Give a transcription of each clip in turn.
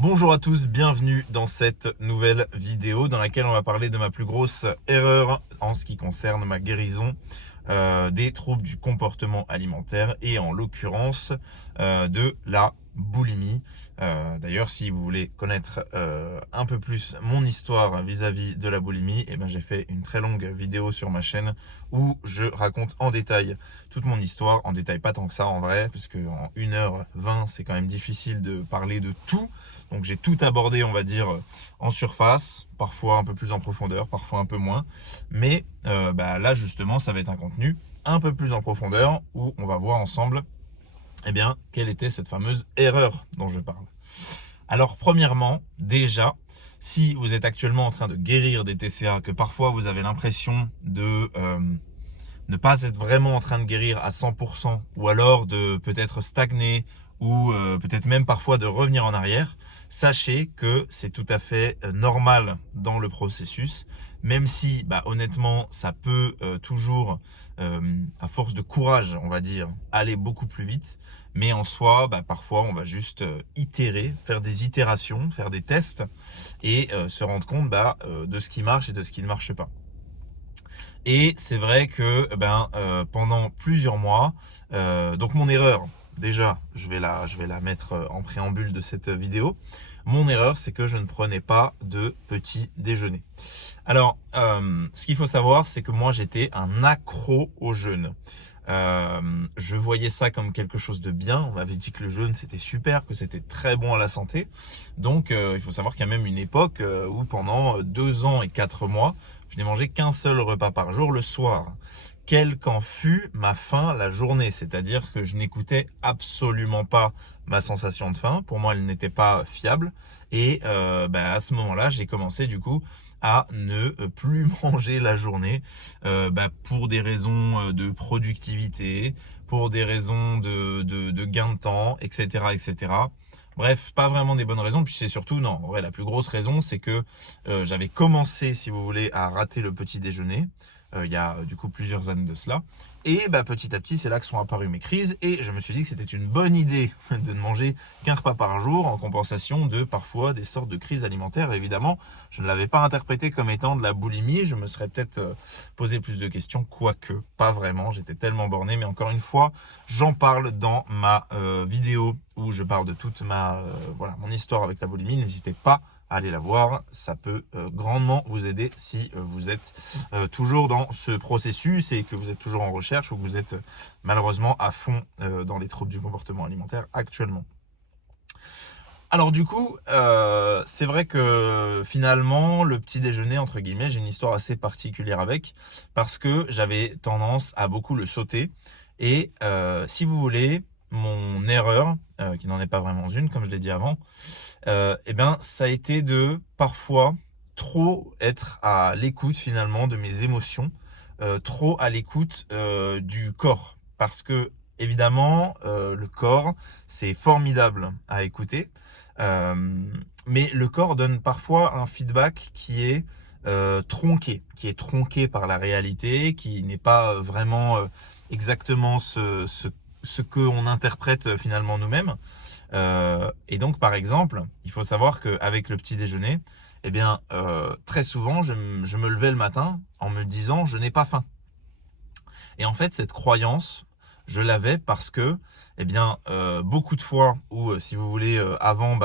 Bonjour à tous, bienvenue dans cette nouvelle vidéo dans laquelle on va parler de ma plus grosse erreur en ce qui concerne ma guérison des troubles du comportement alimentaire et en l'occurrence de la boulimie. D'ailleurs, si vous voulez connaître un peu plus mon histoire vis-à-vis de la boulimie, j'ai fait une très longue vidéo sur ma chaîne où je raconte en détail toute mon histoire, en détail pas tant que ça en vrai, parce que en 1h20 c'est quand même difficile de parler de tout. Donc j'ai tout abordé, on va dire, en surface, parfois un peu plus en profondeur, parfois un peu moins. Mais là, justement, ça va être un contenu un peu plus en profondeur où on va voir ensemble quelle était cette fameuse erreur dont je parle. Alors, premièrement, déjà, si vous êtes actuellement en train de guérir des TCA, que parfois vous avez l'impression de ne pas être vraiment en train de guérir à 100%, ou alors de peut-être stagner, ou peut-être même parfois de revenir en arrière, sachez que c'est tout à fait normal dans le processus, même si honnêtement ça peut toujours, à force de courage on va dire, aller beaucoup plus vite, mais en soi parfois on va juste itérer, faire des itérations, faire des tests et se rendre compte de ce qui marche et de ce qui ne marche pas. Et c'est vrai que pendant plusieurs mois, donc mon erreur, déjà, je vais la mettre en préambule de cette vidéo. Mon erreur, c'est que je ne prenais pas de petit déjeuner. Alors, ce qu'il faut savoir, c'est que moi, j'étais un accro au jeûne. Je voyais ça comme quelque chose de bien. On m'avait dit que le jeûne c'était super, que c'était très bon à la santé. Donc il faut savoir qu'il y a même une époque où pendant 2 ans et 4 mois, je n'ai mangé qu'un seul repas par jour le soir. Quelle qu'en fut ma faim la journée, c'est-à-dire que je n'écoutais absolument pas ma sensation de faim. Pour moi, elle n'était pas fiable. Et à ce moment-là, j'ai commencé du coup à ne plus manger la journée pour des raisons de productivité, pour des raisons de gain de temps, etc., etc. Bref, pas vraiment des bonnes raisons, puis c'est surtout, non, en vrai, la plus grosse raison, c'est que j'avais commencé, si vous voulez, à rater le petit déjeuner, il y a du coup plusieurs années de cela, et petit à petit, c'est là que sont apparues mes crises, et je me suis dit que c'était une bonne idée de ne manger qu'un repas par jour, en compensation de parfois des sortes de crises alimentaires. Évidemment, je ne l'avais pas interprété comme étant de la boulimie, je me serais peut-être posé plus de questions, quoique, pas vraiment, j'étais tellement borné, mais encore une fois, j'en parle dans ma vidéo où je parle de toute mon histoire avec la boulimie. N'hésitez pas à aller la voir, ça peut grandement vous aider si vous êtes toujours dans ce processus et que vous êtes toujours en recherche ou que vous êtes malheureusement à fond dans les troubles du comportement alimentaire actuellement. Alors du coup, c'est vrai que finalement, le petit déjeuner, entre guillemets, j'ai une histoire assez particulière avec, parce que j'avais tendance à beaucoup le sauter. Et si vous voulez, mon erreur, qui n'en est pas vraiment une, comme je l'ai dit avant, ça a été de parfois trop être à l'écoute finalement de mes émotions, trop à l'écoute du corps. Parce que évidemment, le corps, c'est formidable à écouter. Mais le corps donne parfois un feedback qui est tronqué par la réalité, qui n'est pas vraiment exactement ce qu'on interprète finalement nous-mêmes. Et donc, par exemple, il faut savoir qu'avec le petit déjeuner, très souvent, je me levais le matin en me disant je n'ai pas faim. Et en fait, cette croyance, je l'avais parce que, beaucoup de fois, ou si vous voulez, avant,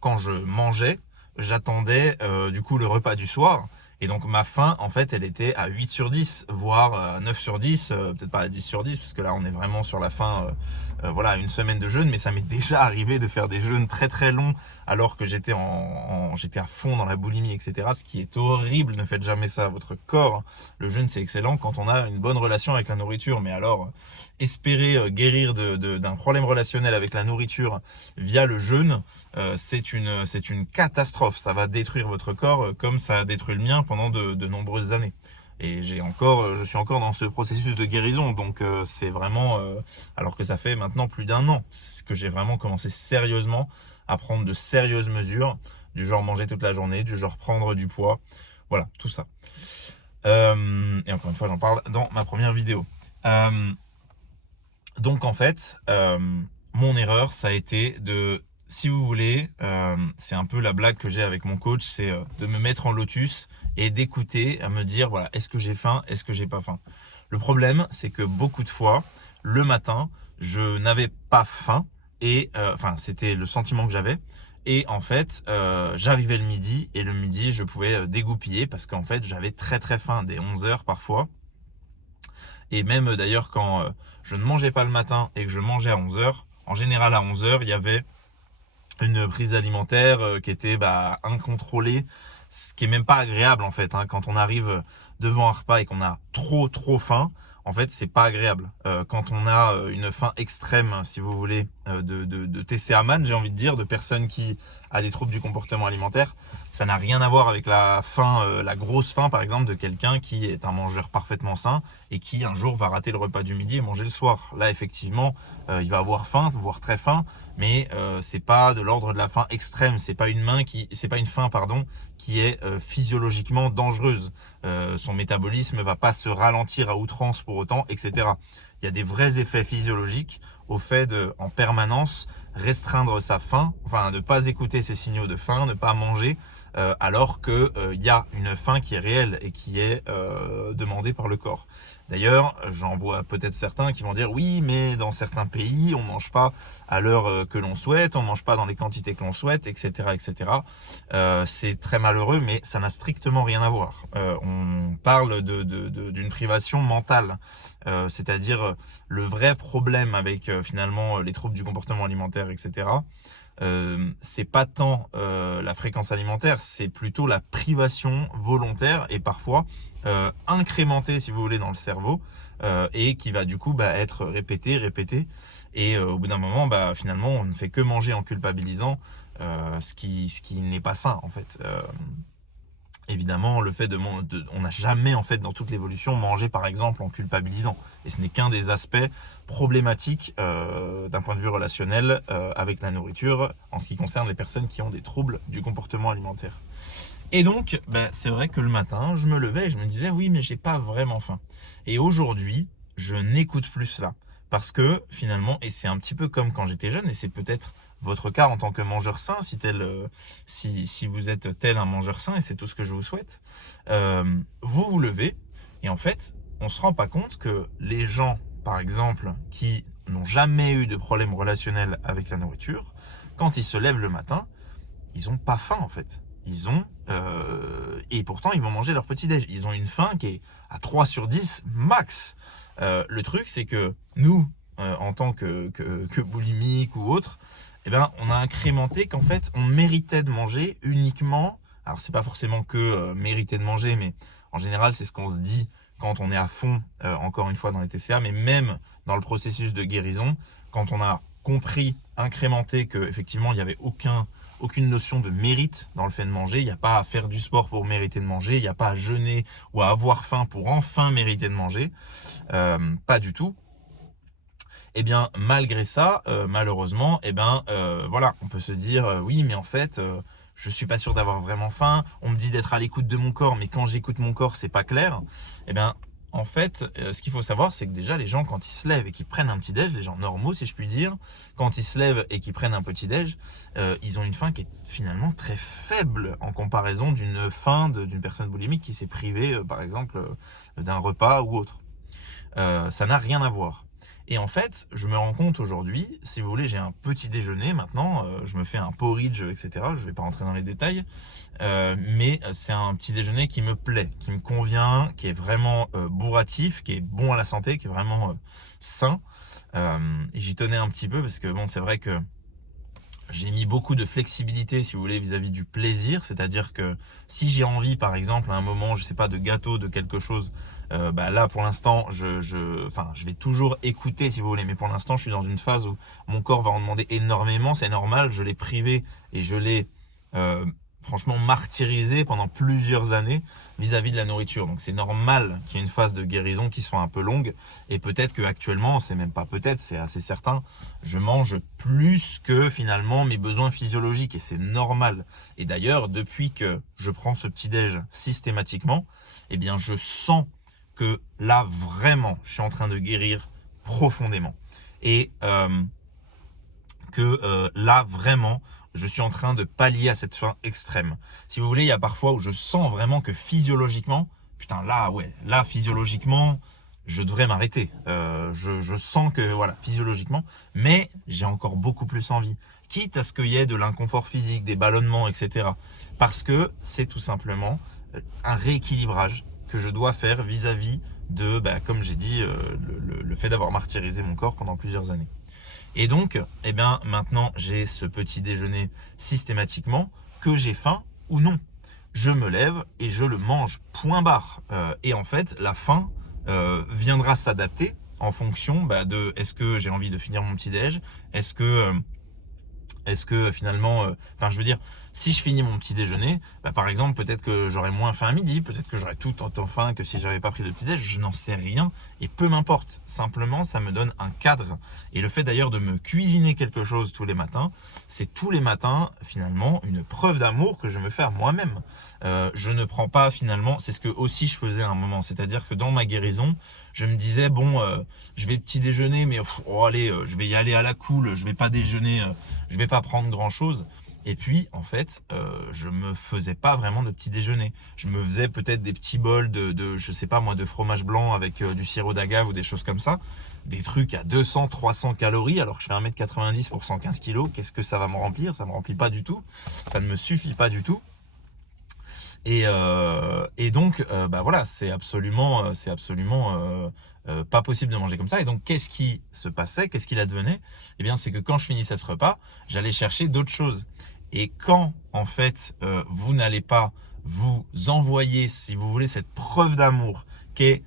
quand je mangeais, j'attendais du coup le repas du soir. Et donc ma faim, en fait, elle était à 8 sur 10, voire à 9 sur 10, peut-être pas à 10 sur 10, parce que là, on est vraiment sur la fin, une semaine de jeûne, mais ça m'est déjà arrivé de faire des jeûnes très très longs, alors que j'étais à fond dans la boulimie, etc. Ce qui est horrible, ne faites jamais ça à votre corps. Le jeûne, c'est excellent quand on a une bonne relation avec la nourriture, mais alors, espérer guérir d'un problème relationnel avec la nourriture via le jeûne, c'est une catastrophe. Ça va détruire votre corps comme ça a détruit le mien pendant de nombreuses années. Et je suis encore dans ce processus de guérison, donc c'est vraiment, alors que ça fait maintenant plus d'1 an, c'est que j'ai vraiment commencé sérieusement à prendre de sérieuses mesures, du genre manger toute la journée, du genre prendre du poids, voilà, tout ça. Et encore une fois, j'en parle dans ma première vidéo. Donc en fait, mon erreur, ça a été de, si vous voulez, c'est un peu la blague que j'ai avec mon coach, c'est de me mettre en lotus et d'écouter, à me dire, voilà, est-ce que j'ai faim, est-ce que j'ai pas faim. Le problème, c'est que beaucoup de fois, le matin, je n'avais pas faim et, enfin, c'était le sentiment que j'avais. Et en fait, j'arrivais le midi et le midi, je pouvais dégoupiller parce qu'en fait, j'avais très très faim, dès 11 heures parfois. Et même d'ailleurs, quand je ne mangeais pas le matin et que je mangeais à 11 heures, en général à 11 heures, il y avait une prise alimentaire qui était incontrôlée, ce qui est même pas agréable en fait. Quand on arrive devant un repas et qu'on a trop faim, en fait c'est pas agréable. Quand on a une faim extrême, si vous voulez, de TCA man, j'ai envie de dire, de personnes qui a des troubles du comportement alimentaire, ça n'a rien à voir avec la faim, la grosse faim par exemple de quelqu'un qui est un mangeur parfaitement sain et qui un jour va rater le repas du midi et manger le soir. Là effectivement, il va avoir faim, voire très faim, mais c'est pas de l'ordre de la faim extrême. C'est pas une faim qui est physiologiquement dangereuse. Son métabolisme va pas se ralentir à outrance pour autant, etc. Il y a des vrais effets physiologiques au fait de, en permanence, restreindre sa faim, enfin ne pas écouter ses signaux de faim, ne pas manger, alors que il y a une faim qui est réelle et qui est demandée par le corps. D'ailleurs, j'en vois peut-être certains qui vont dire oui, mais dans certains pays, on mange pas à l'heure que l'on souhaite, on mange pas dans les quantités que l'on souhaite, etc., etc. C'est très malheureux, mais ça n'a strictement rien à voir. On parle d'une privation mentale, c'est-à-dire le vrai problème avec finalement les troubles du comportement alimentaire, etc. C'est pas tant la fréquence alimentaire, c'est plutôt la privation volontaire et parfois incrémentée, si vous voulez, dans le cerveau, et qui va du coup être répétée, et au bout d'un moment, finalement, on ne fait que manger en culpabilisant, ce qui n'est pas sain en fait. Évidemment, le fait on n'a jamais en fait dans toute l'évolution mangé par exemple en culpabilisant, et ce n'est qu'un des aspects problématiques d'un point de vue relationnel avec la nourriture en ce qui concerne les personnes qui ont des troubles du comportement alimentaire. Et donc, c'est vrai que le matin, je me levais et je me disais oui, mais j'ai pas vraiment faim. Et aujourd'hui, je n'écoute plus cela parce que finalement, et c'est un petit peu comme quand j'étais jeune, et c'est peut-être votre cas en tant que mangeur sain, si vous êtes tel un mangeur sain, et c'est tout ce que je vous souhaite, vous vous levez, et en fait, on se rend pas compte que les gens, par exemple, qui n'ont jamais eu de problème relationnel avec la nourriture, quand ils se lèvent le matin, ils ont pas faim en fait. Et pourtant ils vont manger leur petit-déj. Ils ont une faim qui est à 3 sur 10 max. Le truc c'est que nous, en tant que boulimique ou autre, on a incrémenté qu'en fait on méritait de manger uniquement. Alors c'est pas forcément que mériter de manger, mais en général c'est ce qu'on se dit quand on est à fond, encore une fois dans les TCA, mais même dans le processus de guérison, quand on a compris, incrémenté que effectivement il n'y avait aucune notion de mérite dans le fait de manger. Il n'y a pas à faire du sport pour mériter de manger. Il n'y a pas à jeûner ou à avoir faim pour enfin mériter de manger. Pas du tout. Et bien, malgré ça, malheureusement, voilà, on peut se dire oui, mais en fait, je suis pas sûr d'avoir vraiment faim. On me dit d'être à l'écoute de mon corps, mais quand j'écoute mon corps, c'est pas clair. En fait, ce qu'il faut savoir, c'est que déjà, les gens, quand ils se lèvent et qu'ils prennent un petit-déj, les gens normaux, si je puis dire, quand ils se lèvent et qu'ils prennent un petit-déj, ils ont une faim qui est finalement très faible en comparaison d'une faim d'une personne boulimique qui s'est privée, par exemple, d'un repas ou autre. Ça n'a rien à voir. Et en fait, je me rends compte aujourd'hui, si vous voulez, j'ai un petit déjeuner maintenant, je me fais un porridge, etc. Je vais pas rentrer dans les détails, mais c'est un petit déjeuner qui me plaît, qui me convient, qui est vraiment bourratif, qui est bon à la santé, qui est vraiment sain. Et j'y tenais un petit peu parce que bon, c'est vrai que j'ai mis beaucoup de flexibilité, si vous voulez, vis-à-vis du plaisir. C'est-à-dire que si j'ai envie, par exemple, à un moment, je sais pas, de gâteau, de quelque chose, là, pour l'instant, je vais toujours écouter, si vous voulez. Mais pour l'instant, je suis dans une phase où mon corps va en demander énormément. C'est normal, je l'ai privé et je l'ai franchement martyrisé pendant plusieurs années vis-à-vis de la nourriture. Donc c'est normal qu'il y ait une phase de guérison qui soit un peu longue, et peut-être que actuellement, c'est même pas peut-être, c'est assez certain, je mange plus que finalement mes besoins physiologiques, et c'est normal. Et d'ailleurs, depuis que je prends ce petit-déj systématiquement, je sens que là vraiment, je suis en train de guérir profondément. Et que là, vraiment, je suis en train de pallier à cette faim extrême. Si vous voulez, il y a parfois où je sens vraiment que physiologiquement, putain, là, ouais, là, physiologiquement, je devrais m'arrêter. Je sens que, voilà, physiologiquement, mais j'ai encore beaucoup plus envie. Quitte à ce qu'il y ait de l'inconfort physique, des ballonnements, etc. Parce que c'est tout simplement un rééquilibrage que je dois faire vis-à-vis de, comme j'ai dit, le fait d'avoir martyrisé mon corps pendant plusieurs années. Et donc, eh bien, maintenant, j'ai ce petit déjeuner systématiquement, que j'ai faim ou non. Je me lève et je le mange, point barre. Et en fait, la faim viendra s'adapter en fonction de est-ce que j'ai envie de finir mon petit déj, est-ce que finalement, je veux dire, si je finis mon petit déjeuner, par exemple, peut-être que j'aurai moins faim à midi, peut-être que j'aurai tout autant faim que si j'avais pas pris de petit déj, je n'en sais rien, et peu m'importe. Simplement, ça me donne un cadre. Et le fait d'ailleurs de me cuisiner quelque chose tous les matins, c'est tous les matins, finalement, une preuve d'amour que je me fais à moi-même. Je ne prends pas finalement, c'est ce que aussi je faisais à un moment, c'est-à-dire que dans ma guérison, je me disais je vais petit déjeuner, mais allez, je vais y aller à la cool, je vais pas déjeuner, je vais pas prendre grand chose. Et puis en fait, je me faisais pas vraiment de petit déjeuner. Je me faisais peut-être des petits bols je sais pas moi, de fromage blanc avec du sirop d'agave ou des choses comme ça, des trucs à 200-300 calories alors que je fais 1m90 pour 115 kilos. Qu'est-ce que ça va me remplir? Ça me remplit pas du tout, ça ne me suffit pas du tout. Et donc, voilà, c'est absolument pas possible de manger comme ça. Et donc, qu'est-ce qui se passait? Qu'est-ce qu'il advenait? Eh bien, c'est que quand je finissais ce repas, j'allais chercher d'autres choses. Et quand, en fait, vous n'allez pas vous envoyer, si vous voulez, cette preuve d'amour,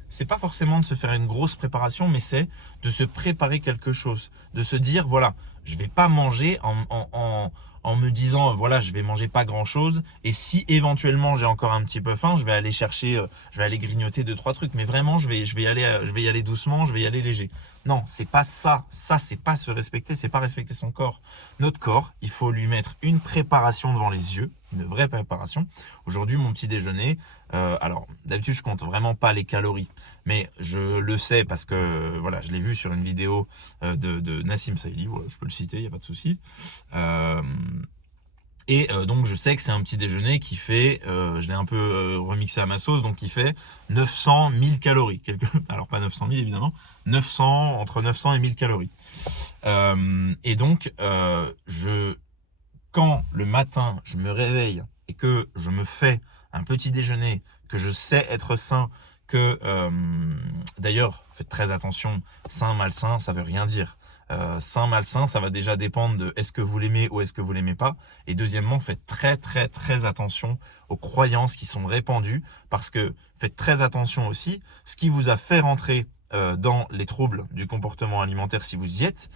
c'est pas forcément de se faire une grosse préparation, mais c'est de se préparer quelque chose, de se dire, voilà, je vais pas manger en me disant voilà, je vais manger pas grand chose, et si éventuellement j'ai encore un petit peu faim, je vais aller chercher, je vais aller grignoter 2-3 trucs, mais vraiment je vais y aller doucement, je vais y aller léger. Non, c'est pas ça. Ça, c'est pas se respecter, c'est pas respecter son corps. Notre corps, il faut lui mettre une préparation devant les yeux, une vraie préparation. Aujourd'hui, mon petit déjeuner, alors d'habitude je compte vraiment pas les calories, mais je le sais parce que voilà, je l'ai vu sur une vidéo de Nassim Saïli, voilà, je peux le citer, il n'y a pas de souci. Donc je sais que c'est un petit déjeuner qui fait, je l'ai un peu remixé à ma sauce, donc qui fait 900-1000 calories. Alors pas 900 000 évidemment, entre 900 et 1000 calories. Et donc quand le matin je me réveille et que je me fais un petit déjeuner, que je sais être sain, que d'ailleurs faites très attention, sain, malsain, ça veut rien dire. Sain, malsain, ça va déjà dépendre de est-ce que vous l'aimez ou est-ce que vous l'aimez pas. Et deuxièmement, faites très très très attention aux croyances qui sont répandues, parce que faites très attention aussi, ce qui vous a fait rentrer dans les troubles du comportement alimentaire, si vous y êtes,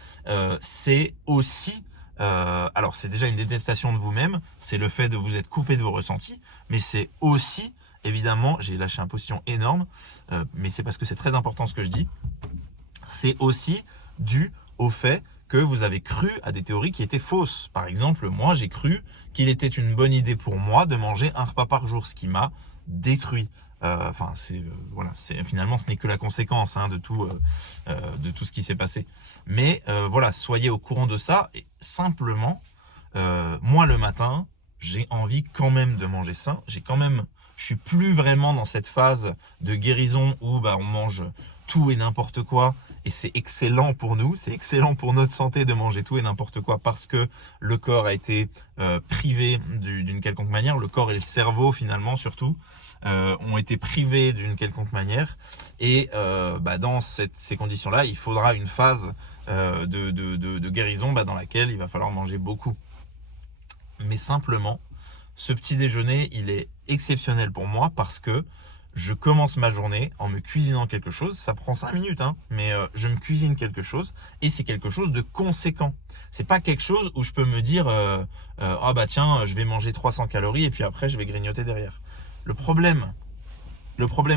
c'est aussi alors c'est déjà une détestation de vous-même, c'est le fait de vous être coupé de vos ressentis, mais c'est aussi, évidemment, j'ai lâché un postillon énorme, mais c'est parce que c'est très important ce que je dis, c'est aussi dû au fait que vous avez cru à des théories qui étaient fausses. Par exemple, moi, j'ai cru qu'il était une bonne idée pour moi de manger un repas par jour, ce qui m'a détruit. Finalement, ce n'est que la conséquence de tout ce qui s'est passé. Mais voilà, soyez au courant de ça. Et simplement, moi, le matin, j'ai envie quand même de manger sain. Je suis plus vraiment dans cette phase de guérison où on mange tout et n'importe quoi, et c'est excellent pour nous, c'est excellent pour notre santé de manger tout et n'importe quoi, parce que le corps a été privé d'une quelconque manière, le corps et le cerveau finalement surtout ont été privés d'une quelconque manière, et dans ces conditions-là, il faudra une phase de guérison dans laquelle il va falloir manger beaucoup. Mais simplement, ce petit déjeuner, il est exceptionnel pour moi parce que je commence ma journée en me cuisinant quelque chose. Ça prend 5 minutes, mais je me cuisine quelque chose, et c'est quelque chose de conséquent. C'est pas quelque chose où je peux me dire tiens, je vais manger 300 calories et puis après je vais grignoter derrière. Le problème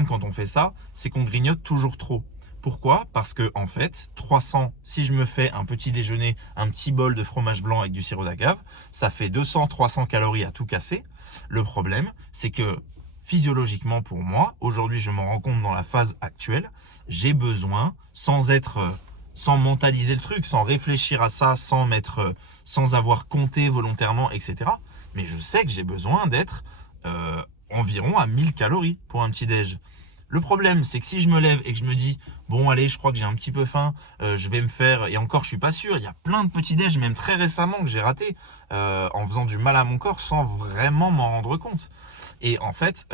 quand on fait ça, c'est qu'on grignote toujours trop. Pourquoi? Parce que en fait, 300, si je me fais un petit déjeuner, un petit bol de fromage blanc avec du sirop d'agave, ça fait 200-300 calories à tout casser. Le problème, c'est que physiologiquement pour moi, aujourd'hui je m'en rends compte dans la phase actuelle, j'ai besoin, sans être sans mentaliser le truc, sans réfléchir à ça, sans avoir compté volontairement, etc. Mais je sais que j'ai besoin d'être environ à 1000 calories pour un petit déj. Le problème, c'est que si je me lève et que je me dis, bon allez, je crois que j'ai un petit peu faim, je vais me faire, et encore je suis pas sûr, il y a plein de petits déj, même très récemment, que j'ai raté, en faisant du mal à mon corps sans vraiment m'en rendre compte. Et en fait,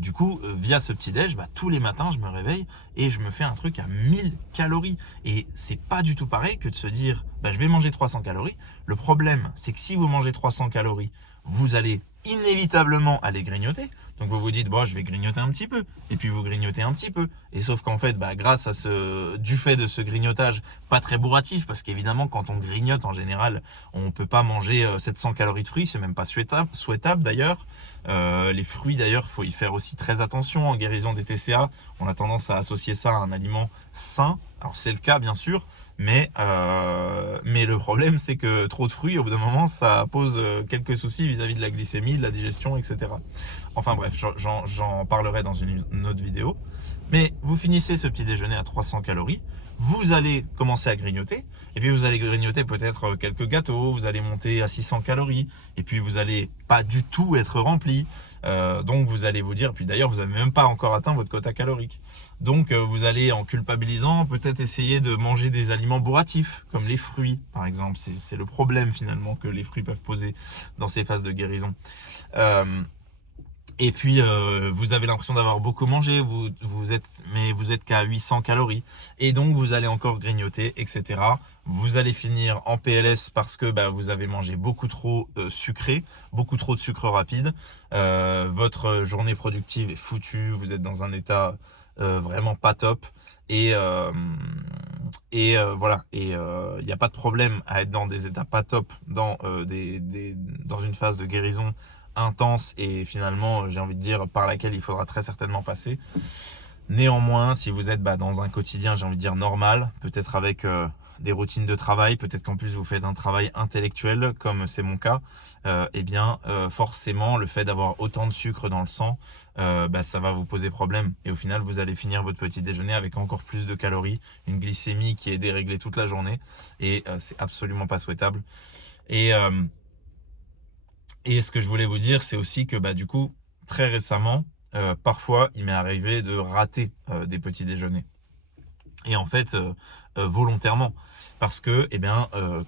du coup, via ce petit déj, tous les matins, je me réveille et je me fais un truc à 1000 calories. Et c'est pas du tout pareil que de se dire, je vais manger 300 calories. Le problème, c'est que si vous mangez 300 calories, vous allez inévitablement aller grignoter. Donc vous vous dites, je vais grignoter un petit peu. Et puis vous grignotez un petit peu. Et sauf qu'en fait, grâce à du fait de ce grignotage pas très bourratif, parce qu'évidemment, quand on grignote en général, on peut pas manger 700 calories de fruits, c'est même pas souhaitable d'ailleurs. Les fruits d'ailleurs, faut y faire aussi très attention en guérison des TCA. On a tendance à associer ça à un aliment sain. Alors c'est le cas bien sûr, mais le problème c'est que trop de fruits, au bout d'un moment, ça pose quelques soucis vis-à-vis de la glycémie, de la digestion, etc. Enfin bref, j'en parlerai dans une autre vidéo. Mais vous finissez ce petit déjeuner à 300 calories, vous allez commencer à grignoter, et puis vous allez grignoter peut-être quelques gâteaux, vous allez monter à 600 calories, et puis vous allez pas du tout être rempli. Donc vous allez vous dire, puis d'ailleurs vous n'avez même pas encore atteint votre quota calorique. Donc vous allez, en culpabilisant, peut-être essayer de manger des aliments bourratifs, comme les fruits par exemple. C'est le problème finalement que les fruits peuvent poser dans ces phases de guérison. Et puis vous avez l'impression d'avoir beaucoup mangé, mais vous êtes qu'à 800 calories. Et donc vous allez encore grignoter, etc. Vous allez finir en PLS parce que vous avez mangé beaucoup trop sucré, beaucoup trop de sucre rapide. Votre journée productive est foutue, vous êtes dans un état vraiment pas top. Et voilà. Et il n'y a pas de problème à être dans des états pas top dans une phase de guérison intense et finalement, j'ai envie de dire, par laquelle il faudra très certainement passer. Néanmoins, si vous êtes dans un quotidien, j'ai envie de dire normal, peut-être avec des routines de travail, peut-être qu'en plus vous faites un travail intellectuel, comme c'est mon cas, forcément, le fait d'avoir autant de sucre dans le sang, ça va vous poser problème. Et au final, vous allez finir votre petit déjeuner avec encore plus de calories, une glycémie qui est déréglée toute la journée, et c'est absolument pas souhaitable. Et ce que je voulais vous dire, c'est aussi que du coup, très récemment, parfois, il m'est arrivé de rater des petits déjeuners. Et en fait, volontairement. Parce que,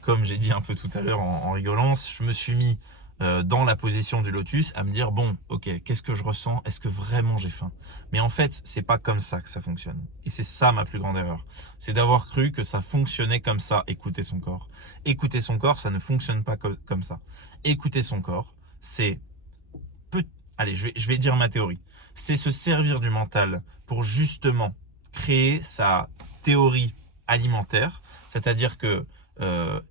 comme j'ai dit un peu tout à l'heure en rigolant, je me suis mis dans la position du lotus à me dire, bon, ok, qu'est-ce que je ressens? Est-ce que vraiment j'ai faim? Mais en fait, c'est pas comme ça que ça fonctionne. Et c'est ça ma plus grande erreur. C'est d'avoir cru que ça fonctionnait comme ça, écouter son corps. Écouter son corps, ça ne fonctionne pas comme ça. Écouter son corps, c'est... Allez, je vais dire ma théorie. C'est se servir du mental pour justement créer sa théorie alimentaire. C'est-à-dire que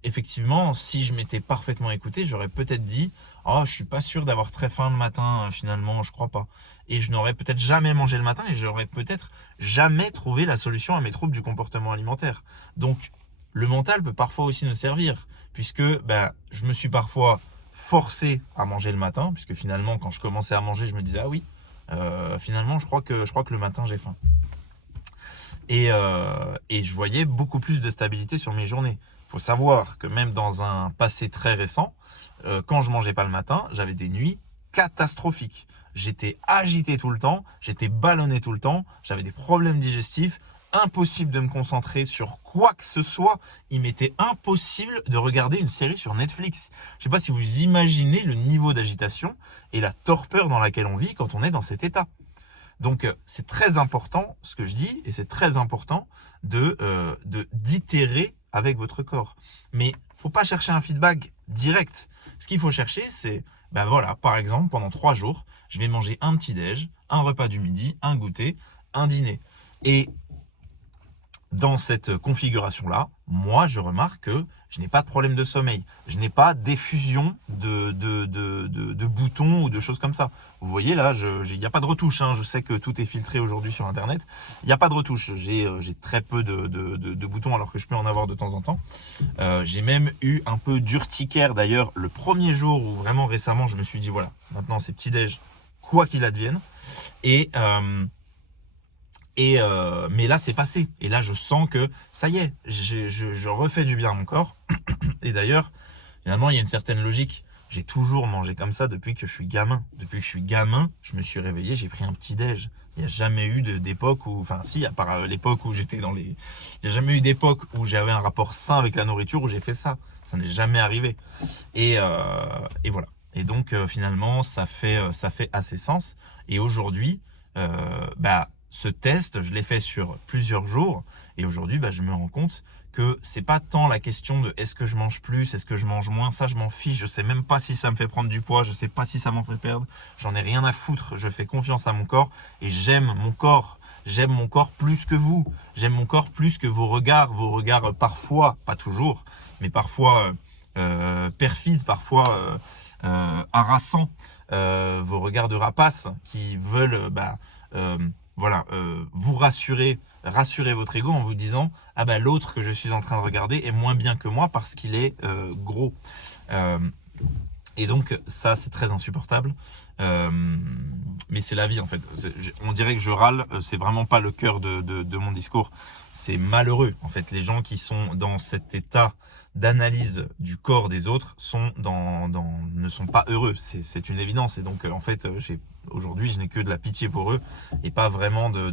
effectivement, si je m'étais parfaitement écouté, j'aurais peut-être dit « Oh, je suis pas sûr d'avoir très faim le matin, finalement, je crois pas. » Et je n'aurais peut-être jamais mangé le matin et j'aurais peut-être jamais trouvé la solution à mes troubles du comportement alimentaire. Donc, le mental peut parfois aussi nous servir, puisque je me suis parfois forcé à manger le matin, puisque finalement, quand je commençais à manger, je me disais « Ah oui, finalement, je crois que le matin, j'ai faim. » Et je voyais beaucoup plus de stabilité sur mes journées. Il faut savoir que même dans un passé très récent, quand je mangeais pas le matin, j'avais des nuits catastrophiques. J'étais agité tout le temps, j'étais ballonné tout le temps, j'avais des problèmes digestifs, impossible de me concentrer sur quoi que ce soit. Il m'était impossible de regarder une série sur Netflix. Je sais pas si vous imaginez le niveau d'agitation et la torpeur dans laquelle on vit quand on est dans cet état. Donc, c'est très important ce que je dis et c'est très important d'itérer avec votre corps. Mais faut pas chercher un feedback direct. Ce qu'il faut chercher, c'est, voilà, par exemple, pendant 3 jours, je vais manger un petit déj, un repas du midi, un goûter, un dîner. Et dans cette configuration-là, moi, je remarque que je n'ai pas de problème de sommeil. Je n'ai pas d'effusion de boutons ou de choses comme ça. Vous voyez là, il n'y a pas de retouche. Je sais que tout est filtré aujourd'hui sur Internet. Il n'y a pas de retouche. J'ai très peu de boutons alors que je peux en avoir de temps en temps. J'ai même eu un peu d'urticaire d'ailleurs le premier jour où vraiment récemment je me suis dit voilà, maintenant c'est petit déj, quoi qu'il advienne. Et Mais là, c'est passé. Et là, je sens que ça y est, je refais du bien à mon corps. Et d'ailleurs, finalement, il y a une certaine logique. J'ai toujours mangé comme ça depuis que je suis gamin. Depuis que je suis gamin, je me suis réveillé, j'ai pris un petit déj. Il n'y a jamais eu d'époque où, enfin si, à part l'époque où j'étais dans les... Il n'y a jamais eu d'époque où j'avais un rapport sain avec la nourriture où j'ai fait ça. Ça n'est jamais arrivé. Et voilà. Et donc finalement, ça fait assez sens. Et aujourd'hui, ce test, je l'ai fait sur plusieurs jours. Et aujourd'hui, je me rends compte que c'est pas tant la question de est-ce que je mange plus, est-ce que je mange moins, ça je m'en fiche, je sais même pas si ça me fait prendre du poids, je sais pas si ça m'en fait perdre, j'en ai rien à foutre, je fais confiance à mon corps et j'aime mon corps plus que vous, j'aime mon corps plus que vos regards parfois, pas toujours, mais parfois perfides, parfois harassants, vos regards de rapace qui veulent vous rassurer votre ego en vous disant l'autre que je suis en train de regarder est moins bien que moi parce qu'il est gros. Et donc ça c'est très insupportable. Mais c'est la vie en fait. On dirait que je râle, c'est vraiment pas le cœur de mon discours. C'est malheureux en fait. Les gens qui sont dans cet état d'analyse du corps des autres ne sont pas heureux. C'est une évidence. Et donc en fait, aujourd'hui, je n'ai que de la pitié pour eux et pas vraiment de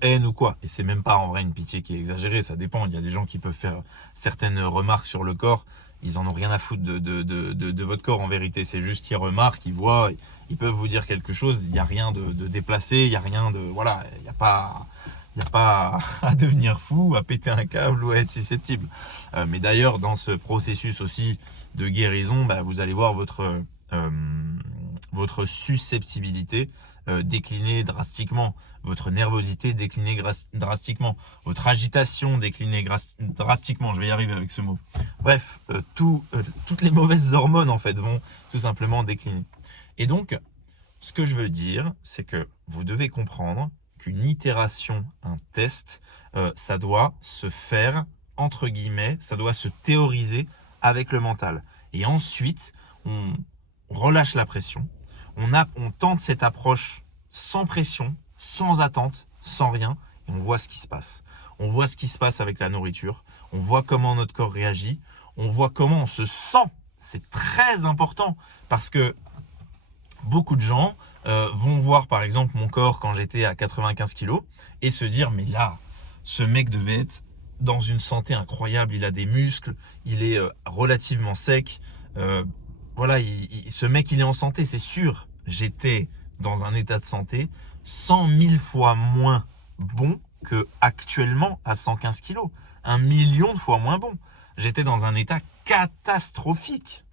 haine ou quoi. Et c'est même pas en vrai une pitié qui est exagérée. Ça dépend. Il y a des gens qui peuvent faire certaines remarques sur le corps. Ils en ont rien à foutre de votre corps en vérité. C'est juste qu'ils remarquent, ils voient, ils peuvent vous dire quelque chose. Il n'y a rien de déplacé. Il n'y a rien de il n'y a pas à devenir fou, à péter un câble ou à être susceptible. Mais d'ailleurs, dans ce processus aussi de guérison, vous allez voir votre susceptibilité décliner drastiquement, votre nervosité décliner drastiquement, votre agitation décliner drastiquement. Je vais y arriver avec ce mot. Bref, toutes les mauvaises hormones en fait vont tout simplement décliner. Et donc, ce que je veux dire, c'est que vous devez comprendre qu'une itération, un test, ça doit se faire, entre guillemets, ça doit se théoriser avec le mental. Et ensuite, on relâche la pression, on tente cette approche sans pression, sans attente, sans rien, et on voit ce qui se passe. On voit ce qui se passe avec la nourriture, on voit comment notre corps réagit, on voit comment on se sent. C'est très important, parce que beaucoup de gens vont voir par exemple mon corps quand j'étais à 95 kilos et se dire mais là, ce mec devait être dans une santé incroyable, il a des muscles, il est relativement sec, ce mec il est en santé, c'est sûr. J'étais dans un état de santé 100 000 fois moins bon que actuellement à 115 kilos, 1 million de fois moins bon. J'étais dans un état catastrophique.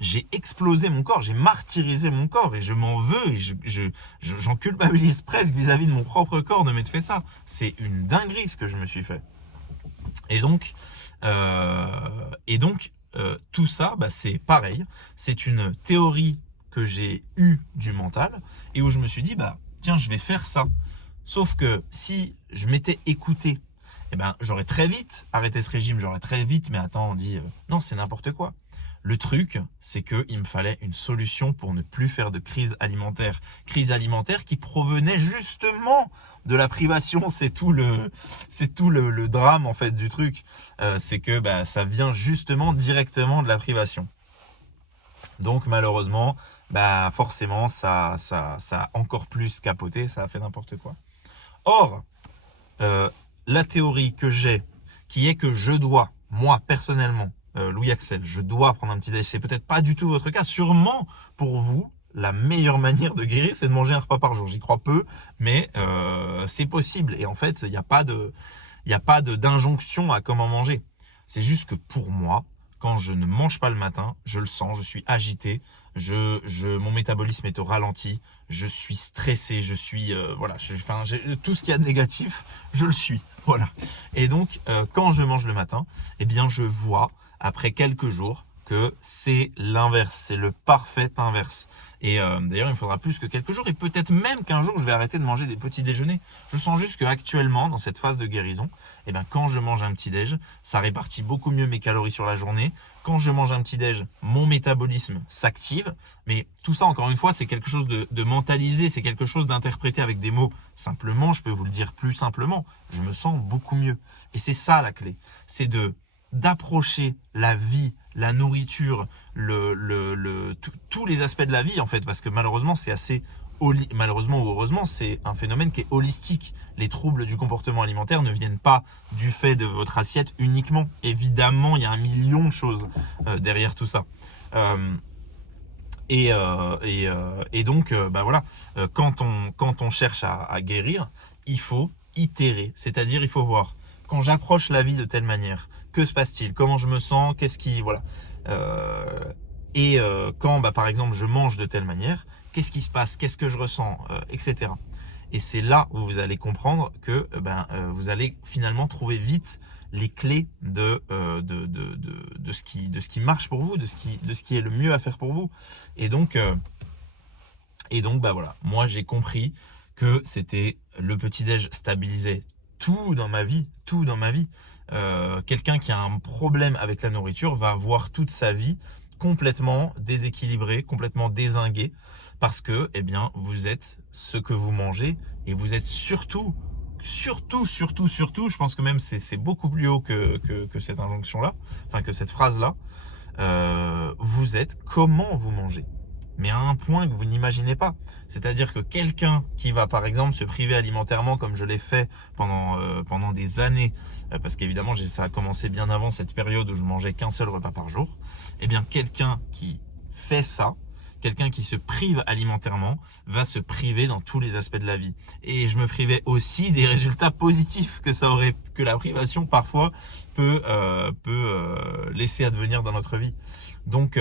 J'ai explosé mon corps, j'ai martyrisé mon corps et je m'en veux et j'en culpabilise presque vis-à-vis de mon propre corps de m'être fait ça. C'est une dinguerie ce que je me suis fait. Et donc tout ça, c'est pareil. C'est une théorie que j'ai eue du mental et où je me suis dit, tiens, je vais faire ça. Sauf que si je m'étais écouté, j'aurais très vite arrêté ce régime, j'aurais très vite, mais attends, on dit, non, c'est n'importe quoi. Le truc, c'est qu'il me fallait une solution pour ne plus faire de crise alimentaire. Crise alimentaire qui provenait justement de la privation. C'est tout le drame en fait du truc. C'est que ça vient justement directement de la privation. Donc malheureusement, forcément, ça a encore plus capoté, ça a fait n'importe quoi. Or, la théorie que j'ai, qui est que je dois, moi personnellement, Louis Axel, je dois prendre un petit déj. C'est peut-être pas du tout votre cas. Sûrement, pour vous, la meilleure manière de guérir, c'est de manger un repas par jour. J'y crois peu, mais c'est possible. Et en fait, il n'y a pas d'injonction à comment manger. C'est juste que pour moi, quand je ne mange pas le matin, je le sens, je suis agité, mon métabolisme est au ralenti, je suis stressé, je suis tout ce qu'il y a de négatif, je le suis. Voilà. Et donc, quand je mange le matin, je vois après quelques jours que c'est l'inverse, c'est le parfait inverse. Et d'ailleurs, il me faudra plus que quelques jours, et peut-être même qu'un jour, je vais arrêter de manger des petits déjeuners. Je sens juste qu'actuellement, dans cette phase de guérison, eh ben, quand je mange un petit déj, ça répartit beaucoup mieux mes calories sur la journée. Quand je mange un petit déj, mon métabolisme s'active. Mais tout ça, encore une fois, c'est quelque chose de mentalisé, c'est quelque chose d'interprété avec des mots. Simplement, je peux vous le dire plus simplement, je me sens beaucoup mieux. Et c'est ça la clé, c'est d'approcher la vie, la nourriture, tous les aspects de la vie en fait, parce que malheureusement c'est assez malheureusement ou heureusement c'est un phénomène qui est holistique. Les troubles du comportement alimentaire ne viennent pas du fait de votre assiette uniquement. Évidemment, il y a un million de choses derrière tout ça. Et donc, voilà, quand on cherche à guérir, il faut itérer, c'est-à-dire il faut voir quand j'approche la vie de telle manière, que se passe-t-il, comment je me sens, qu'est-ce qui, voilà. Quand, par exemple, je mange de telle manière, qu'est-ce qui se passe, qu'est-ce que je ressens, etc. Et c'est là où vous allez comprendre que vous allez finalement trouver vite les clés de ce qui marche pour vous, de ce qui est le mieux à faire pour vous. Et donc voilà, moi j'ai compris que c'était le petit-déj stabilisait tout dans ma vie, tout dans ma vie. Quelqu'un qui a un problème avec la nourriture va voir toute sa vie complètement déséquilibrée, complètement dézinguée, parce que vous êtes ce que vous mangez, et vous êtes surtout, je pense que même c'est beaucoup plus haut que cette injonction-là, enfin que cette phrase-là, vous êtes comment vous mangez. Mais à un point que vous n'imaginez pas. C'est-à-dire que quelqu'un qui va par exemple se priver alimentairement, comme je l'ai fait pendant des années, parce qu'évidemment ça a commencé bien avant cette période où je mangeais qu'un seul repas par jour, eh bien quelqu'un qui fait ça, quelqu'un qui se prive alimentairement, va se priver dans tous les aspects de la vie. Et je me privais aussi des résultats positifs que la privation parfois peut laisser advenir dans notre vie. Donc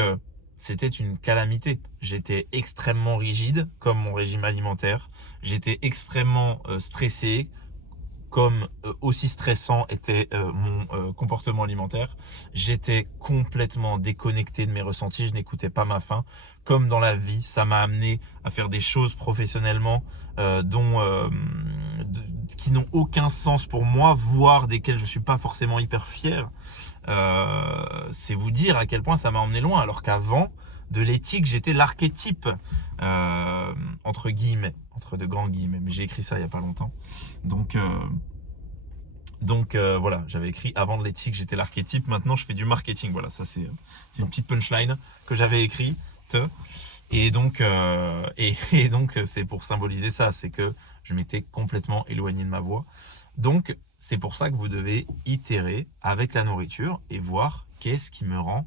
c'était une calamité. J'étais extrêmement rigide, comme mon régime alimentaire. J'étais extrêmement stressé, comme aussi stressant était mon comportement alimentaire. J'étais complètement déconnecté de mes ressentis, je n'écoutais pas ma faim. Comme dans la vie, ça m'a amené à faire des choses professionnellement qui n'ont aucun sens pour moi, voire desquelles je suis pas forcément hyper fier. C'est vous dire à quel point ça m'a emmené loin, alors qu'avant, de l'éthique, j'étais l'archétype, entre guillemets, entre de grands guillemets, mais j'ai écrit ça il y a pas longtemps. Donc voilà, j'avais écrit avant de l'éthique, j'étais l'archétype, maintenant je fais du marketing. Voilà, ça c'est une petite punchline que j'avais écrite. Et donc c'est pour symboliser ça, c'est que je m'étais complètement éloigné de ma voie. Donc c'est pour ça que vous devez itérer avec la nourriture et voir qu'est-ce qui me rend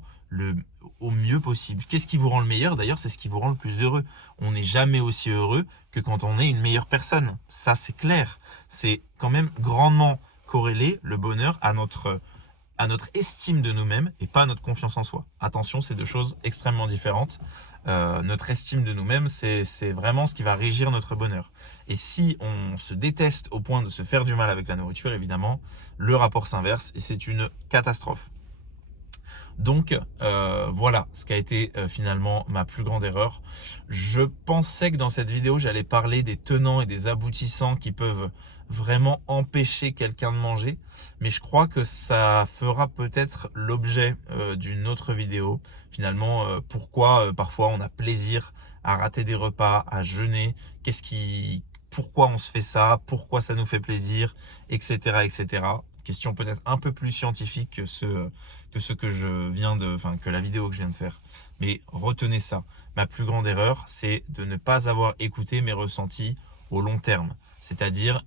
au mieux possible. Qu'est-ce qui vous rend le meilleur? D'ailleurs, c'est ce qui vous rend le plus heureux. On n'est jamais aussi heureux que quand on est une meilleure personne. Ça, c'est clair. C'est quand même grandement corrélé, le bonheur, à notre estime de nous-mêmes et pas à notre confiance en soi. Attention, c'est deux choses extrêmement différentes. Notre estime de nous-mêmes, c'est vraiment ce qui va régir notre bonheur. Et si on se déteste au point de se faire du mal avec la nourriture, évidemment, le rapport s'inverse et c'est une catastrophe. Donc voilà ce qui a été finalement ma plus grande erreur. Je pensais que dans cette vidéo, j'allais parler des tenants et des aboutissants qui peuvent vraiment empêcher quelqu'un de manger, mais je crois que ça fera peut-être l'objet d'une autre vidéo. Finalement, pourquoi parfois on a plaisir à rater des repas, à jeûner, pourquoi on se fait ça, pourquoi ça nous fait plaisir, etc., etc. Question peut-être un peu plus scientifique que que la vidéo que je viens de faire. Mais retenez ça. Ma plus grande erreur, c'est de ne pas avoir écouté mes ressentis au long terme. C'est-à-dire,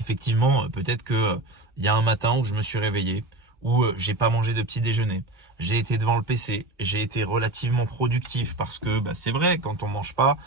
effectivement, peut-être que il y a un matin où je me suis réveillé, où j'ai pas mangé de petit déjeuner. J'ai été devant le PC, j'ai été relativement productif parce que c'est vrai, quand on mange pas,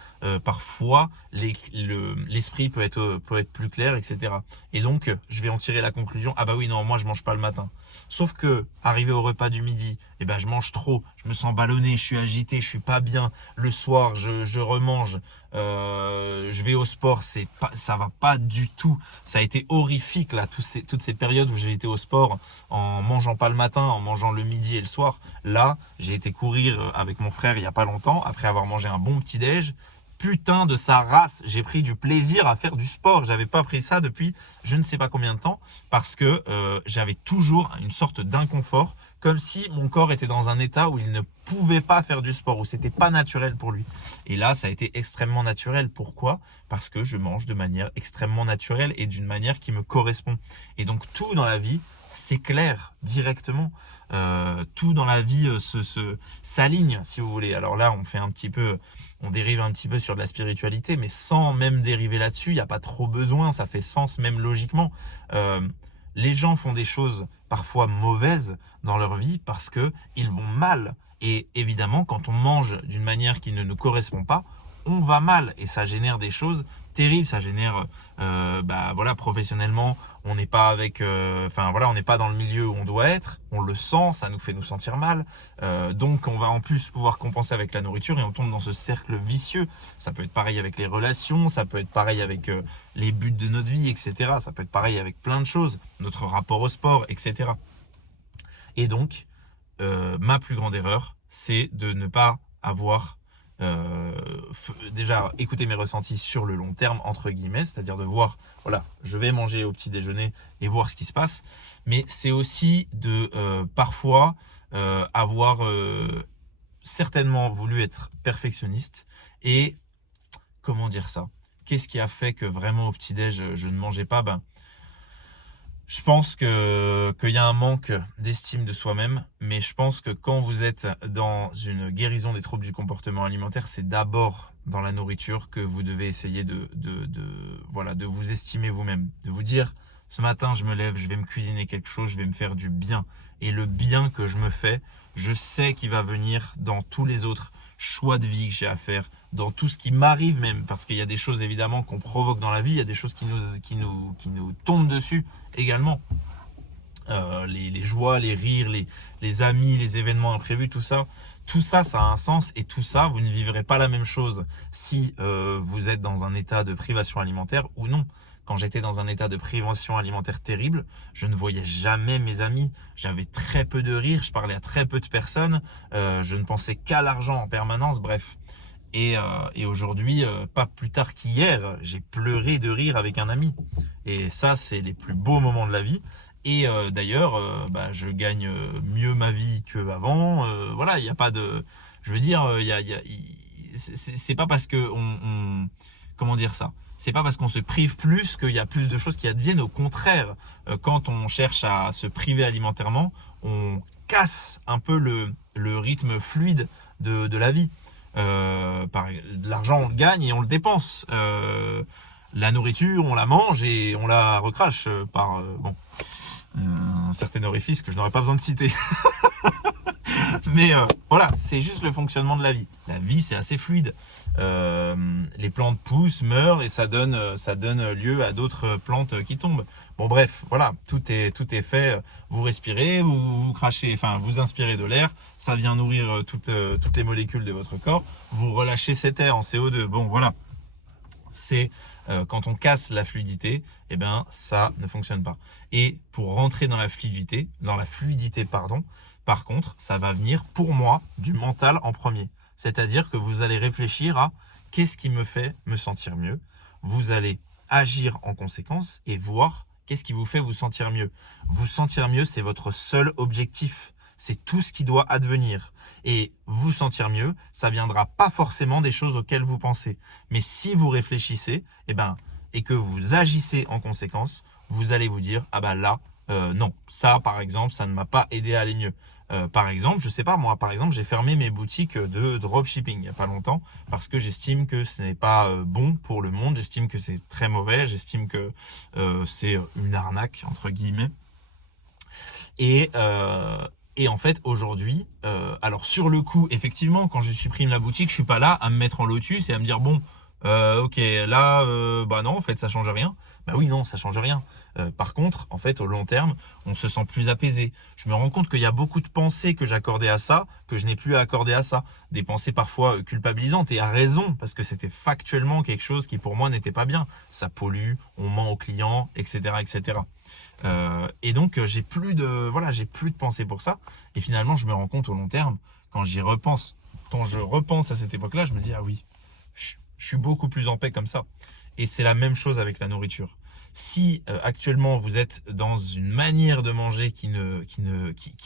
parfois l'esprit peut être plus clair, etc. Et donc je vais en tirer la conclusion, ah bah oui non, moi je mange pas le matin. Sauf que arrivé au repas du midi, et ben je mange trop, je me sens ballonné, je suis agité, je suis pas bien. Le soir, je remange, je vais au sport, ça va pas du tout. Ça a été horrifique là, toutes ces périodes où j'ai été au sport en mangeant pas le matin, en mangeant le midi et le soir. Là, j'ai été courir avec mon frère il y a pas longtemps, après avoir mangé un bon petit déj. Putain de sa race, j'ai pris du plaisir à faire du sport. J'avais pas pris ça depuis je ne sais pas combien de temps parce que j'avais toujours une sorte d'inconfort, comme si mon corps était dans un état où il ne pouvait pas faire du sport, où c'était pas naturel pour lui. Et là, ça a été extrêmement naturel. Pourquoi ? Parce que je mange de manière extrêmement naturelle et d'une manière qui me correspond. Et donc tout dans la vie s'éclaire directement. Tout dans la vie s'aligne, si vous voulez. Alors là, on dérive un petit peu sur de la spiritualité, mais sans même dériver là-dessus, il n'y a pas trop besoin, ça fait sens même logiquement. Les gens font des choses parfois mauvaises dans leur vie parce qu'ils vont mal. Et évidemment, quand on mange d'une manière qui ne nous correspond pas, on va mal et ça génère des choses terribles. Ça génère, professionnellement, on n'est pas on n'est pas dans le milieu où on doit être. On le sent, ça nous fait nous sentir mal. Donc, on va en plus pouvoir compenser avec la nourriture et on tombe dans ce cercle vicieux. Ça peut être pareil avec les relations, ça peut être pareil avec les buts de notre vie, etc. Ça peut être pareil avec plein de choses, notre rapport au sport, etc. Et donc, ma plus grande erreur, c'est de ne pas avoir déjà écouter mes ressentis sur le long terme, entre guillemets, c'est-à-dire de voir, voilà, je vais manger au petit déjeuner et voir ce qui se passe, mais c'est aussi de parfois avoir certainement voulu être perfectionniste et comment dire ça ? Qu'est-ce qui a fait que vraiment au petit-déj je ne mangeais pas ? Je pense qu'il y a un manque d'estime de soi-même, mais je pense que quand vous êtes dans une guérison des troubles du comportement alimentaire, c'est d'abord dans la nourriture que vous devez essayer de vous estimer vous-même, de vous dire ce matin je me lève, je vais me cuisiner quelque chose, je vais me faire du bien. Et le bien que je me fais, je sais qu'il va venir dans tous les autres choix de vie que j'ai à faire, dans tout ce qui m'arrive même, parce qu'il y a des choses évidemment qu'on provoque dans la vie, il y a des choses qui nous tombent dessus également. Les joies, les rires, les amis, les événements imprévus, tout ça, ça a un sens et tout ça, vous ne vivrez pas la même chose si vous êtes dans un état de privation alimentaire ou non. Quand j'étais dans un état de privation alimentaire terrible, je ne voyais jamais mes amis. J'avais très peu de rire, je parlais à très peu de personnes, je ne pensais qu'à l'argent en permanence, bref. Et aujourd'hui, pas plus tard qu'hier, j'ai pleuré de rire avec un ami. Et ça, c'est les plus beaux moments de la vie. Et d'ailleurs, je gagne mieux ma vie qu'avant. Voilà, il n'y a pas de... Je veux dire, c'est pas parce que comment dire ça ? C'est pas parce qu'on se prive plus qu'il y a plus de choses qui adviennent. Au contraire, quand on cherche à se priver alimentairement, on casse un peu le rythme fluide de la vie. L'argent, on le gagne et on le dépense. La nourriture, on la mange et on la recrache par un certain orifice que je n'aurais pas besoin de citer. Mais voilà, c'est juste le fonctionnement de la vie. La vie, c'est assez fluide. Les plantes poussent, meurent et ça donne lieu à d'autres plantes qui tombent. Bon bref, voilà, tout est fait. Vous respirez, vous crachez, vous inspirez de l'air, ça vient nourrir toutes les molécules de votre corps. Vous relâchez cet air en CO2. Bon voilà, c'est quand on casse la fluidité, ça ne fonctionne pas. Et pour rentrer dans la fluidité, par contre, ça va venir pour moi du mental en premier. C'est-à-dire que vous allez réfléchir à qu'est-ce qui me fait me sentir mieux. Vous allez agir en conséquence et voir qu'est-ce qui vous fait vous sentir mieux. Vous sentir mieux, c'est votre seul objectif. C'est tout ce qui doit advenir. Et vous sentir mieux, ça viendra pas forcément des choses auxquelles vous pensez. Mais si vous réfléchissez, et que vous agissez en conséquence, vous allez vous dire, non, ça par exemple, ça ne m'a pas aidé à aller mieux. Par exemple, je sais pas, moi, j'ai fermé mes boutiques de dropshipping il n'y a pas longtemps parce que j'estime que ce n'est pas bon pour le monde, j'estime que c'est très mauvais, j'estime que c'est une arnaque, entre guillemets. Et en fait, aujourd'hui, alors sur le coup, effectivement, quand je supprime la boutique, je suis pas là à me mettre en lotus et à me dire, ok, là, non, en fait, ça change rien. Bah oui, non, ça change rien. Par contre, en fait, au long terme, on se sent plus apaisé. Je me rends compte qu'il y a beaucoup de pensées que j'accordais à ça, que je n'ai plus à accorder à ça. Des pensées parfois culpabilisantes, et à raison, parce que c'était factuellement quelque chose qui pour moi n'était pas bien. Ça pollue, on ment aux clients, etc., etc. Et donc j'ai plus de pensée pour ça. Et finalement, je me rends compte au long terme, quand j'y repense, quand je repense à cette époque-là, je me dis ah oui, je suis beaucoup plus en paix comme ça. Et c'est la même chose avec la nourriture. Si actuellement vous êtes dans une manière de manger qui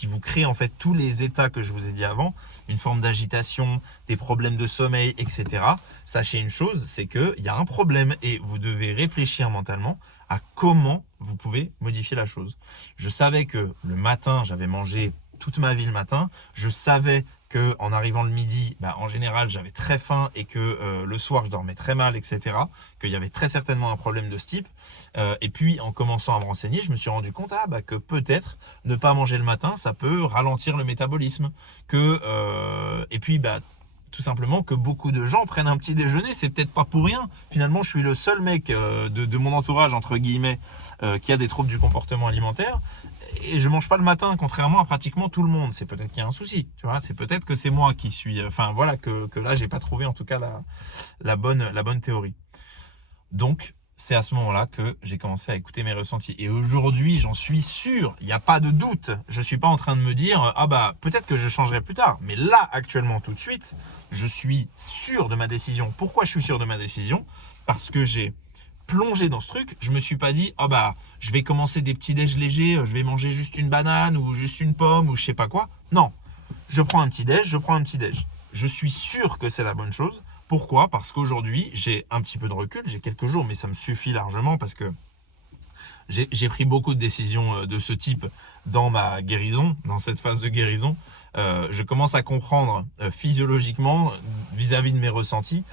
vous crée en fait tous les états que je vous ai dit avant, une forme d'agitation, des problèmes de sommeil, etc. Sachez une chose, c'est qu'il y a un problème et vous devez réfléchir mentalement à comment vous pouvez modifier la chose. Je savais que le matin, j'avais mangé toute ma vie le matin. Je savais que en arrivant le midi, en général, j'avais très faim et que le soir, je dormais très mal, etc. Qu'il y avait très certainement un problème de ce type. Et puis, en commençant à me renseigner, je me suis rendu compte que peut-être ne pas manger le matin, ça peut ralentir le métabolisme. Et puis, tout simplement que beaucoup de gens prennent un petit déjeuner, c'est peut-être pas pour rien. Finalement, je suis le seul mec de mon entourage, entre guillemets, qui a des troubles du comportement alimentaire. Et je mange pas le matin, contrairement à pratiquement tout le monde. C'est peut-être qu'il y a un souci, tu vois. C'est peut-être que c'est moi qui suis, que là j'ai pas trouvé en tout cas la bonne théorie. Donc c'est à ce moment-là que j'ai commencé à écouter mes ressentis. Et aujourd'hui, j'en suis sûr, il n'y a pas de doute. Je suis pas en train de me dire peut-être que je changerai plus tard. Mais là, actuellement, tout de suite, je suis sûr de ma décision. Pourquoi je suis sûr de ma décision? Parce que j'ai plongé dans ce truc, je me suis pas dit je vais commencer des petits déj légers, je vais manger juste une banane ou juste une pomme ou je sais pas quoi. Non, je prends un petit déj. Je suis sûr que c'est la bonne chose. Pourquoi? Parce qu'aujourd'hui, j'ai un petit peu de recul, j'ai quelques jours, mais ça me suffit largement parce que j'ai pris beaucoup de décisions de ce type dans ma guérison, dans cette phase de guérison. Je commence à comprendre physiologiquement, vis-à-vis de mes ressentis,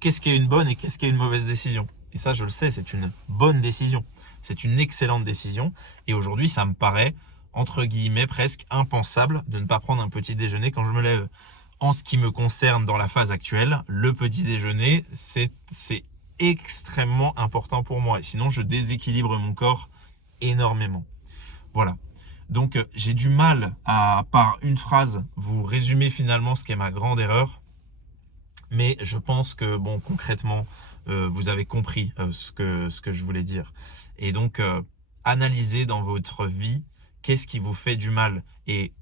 qu'est-ce qui est une bonne et qu'est-ce qui est une mauvaise décision. Et ça, je le sais, c'est une bonne décision. C'est une excellente décision. Et aujourd'hui, ça me paraît, entre guillemets, presque impensable de ne pas prendre un petit déjeuner quand je me lève. En ce qui me concerne dans la phase actuelle, le petit déjeuner, c'est extrêmement important pour moi. Et sinon, je déséquilibre mon corps énormément. Voilà. Donc, j'ai du mal à, par une phrase, vous résumer finalement ce qu'est ma grande erreur. Mais je pense que, concrètement, vous avez compris ce que je voulais dire. Et donc, analysez dans votre vie qu'est-ce qui vous fait du mal et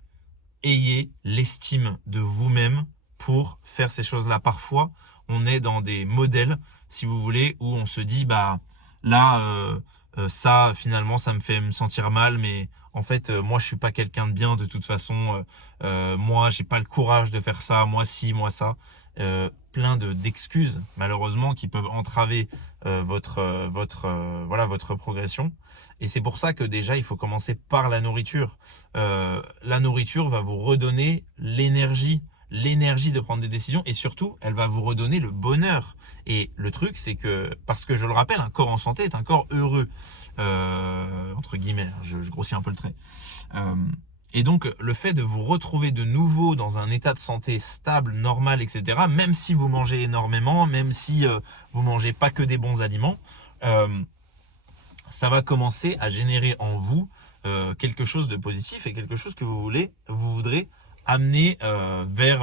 ayez l'estime de vous-même pour faire ces choses-là. Parfois, on est dans des modèles, si vous voulez, où on se dit, ça, finalement, ça me fait me sentir mal, mais en fait, moi, je suis pas quelqu'un de bien de toute façon. Moi, j'ai pas le courage de faire ça. Moi, si, moi, ça. Plein d'excuses, malheureusement, qui peuvent entraver votre progression. Et c'est pour ça que déjà, il faut commencer par la nourriture. La nourriture va vous redonner l'énergie de prendre des décisions et surtout, elle va vous redonner le bonheur. Et le truc, c'est que, parce que je le rappelle, un corps en santé est un corps heureux. Entre guillemets, je grossis un peu le trait. Et donc, le fait de vous retrouver de nouveau dans un état de santé stable, normal, etc., même si vous mangez énormément, même si vous mangez pas que des bons aliments, ça va commencer à générer en vous quelque chose de positif et quelque chose que vous voudrez amener vers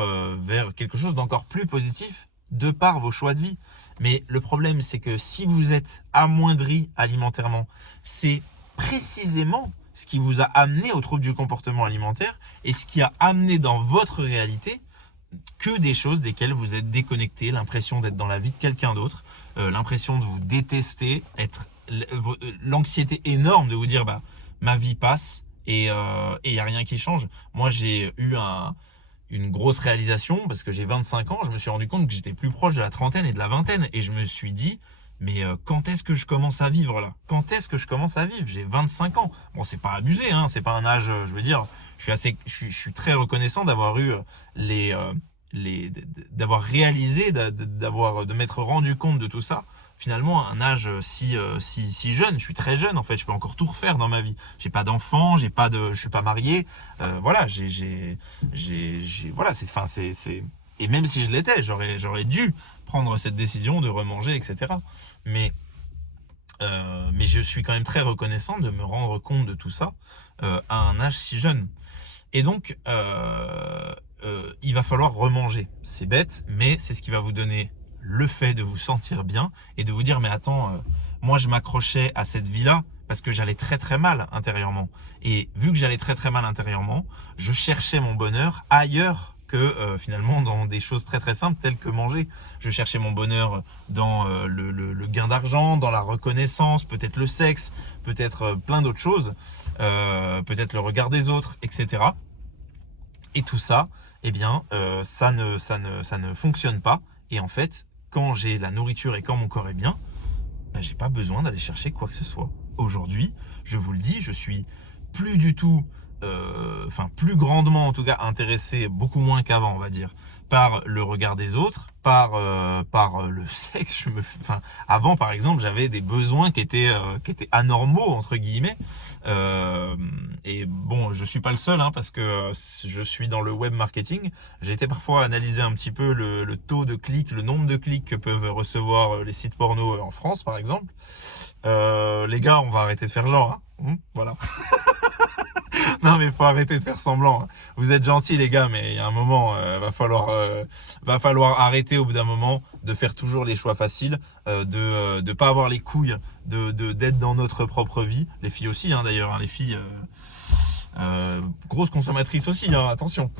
quelque chose d'encore plus positif de par vos choix de vie. Mais le problème, c'est que si vous êtes amoindri alimentairement, c'est précisément ce qui vous a amené au trouble du comportement alimentaire et ce qui a amené dans votre réalité que des choses desquelles vous êtes déconnecté, l'impression d'être dans la vie de quelqu'un d'autre, l'impression de vous détester, l'anxiété énorme de vous dire ma vie passe et il n'y a rien qui change. Moi, j'ai eu une grosse réalisation parce que j'ai 25 ans, je me suis rendu compte que j'étais plus proche de la trentaine et de la vingtaine et je me suis dit mais quand est-ce que je commence à vivre là? Quand est-ce que je commence à vivre? J'ai 25 ans. Bon, c'est pas abusé, hein, c'est pas un âge, je veux dire, je suis très reconnaissant d'avoir eu d'avoir réalisé, de m'être rendu compte de tout ça. Finalement, à un âge si jeune, je suis très jeune en fait, je peux encore tout refaire dans ma vie. J'ai pas d'enfant, je suis pas marié, voilà, voilà, c'est et même si je l'étais, j'aurais dû prendre cette décision de remanger, etc. Mais Mais je suis quand même très reconnaissant de me rendre compte de tout ça à un âge si jeune. Et donc, il va falloir remanger. C'est bête, mais c'est ce qui va vous donner le fait de vous sentir bien et de vous dire, mais attends, moi je m'accrochais à cette vie-là parce que j'allais très très mal intérieurement. Et vu que j'allais très très mal intérieurement, je cherchais mon bonheur ailleurs que finalement dans des choses très très simples telles que manger. Je cherchais mon bonheur dans le gain d'argent, dans la reconnaissance, peut-être le sexe, peut-être plein d'autres choses, peut-être le regard des autres, etc. Et tout ça, eh bien, ça ne fonctionne pas. Et en fait, quand j'ai la nourriture et quand mon corps est bien, ben, j'ai pas besoin d'aller chercher quoi que ce soit. Aujourd'hui, je vous le dis, je suis plus du tout, plus grandement en tout cas intéressé, beaucoup moins qu'avant, on va dire, par le regard des autres, par le sexe. Avant, par exemple, j'avais des besoins qui étaient anormaux entre guillemets. Et bon, je suis pas le seul, hein, parce que je suis dans le web marketing. J'ai été parfois analyser un petit peu le taux de clics, le nombre de clics que peuvent recevoir les sites porno en France, par exemple. Les gars, on va arrêter de faire genre, hein. Voilà. Non, mais faut arrêter de faire semblant, hein. Vous êtes gentils, les gars, mais il y a un moment, va falloir arrêter au bout d'un moment de faire toujours les choix faciles, de pas avoir les couilles d'être dans notre propre vie. Les filles aussi, hein, d'ailleurs, hein, les filles, grosses consommatrices aussi, hein, attention.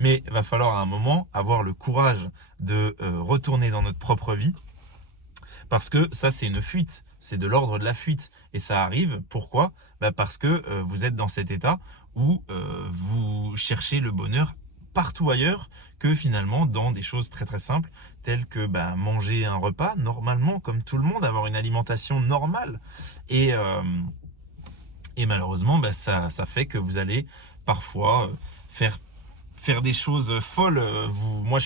Mais va falloir à un moment avoir le courage de retourner dans notre propre vie, parce que ça, c'est une fuite. C'est de l'ordre de la fuite. Et ça arrive, pourquoi ? Parce que vous êtes dans cet état où vous cherchez le bonheur partout ailleurs que finalement dans des choses très très simples, telles que manger un repas normalement, comme tout le monde, avoir une alimentation normale. Et malheureusement, ça fait que vous allez parfois faire des choses folles. Moi,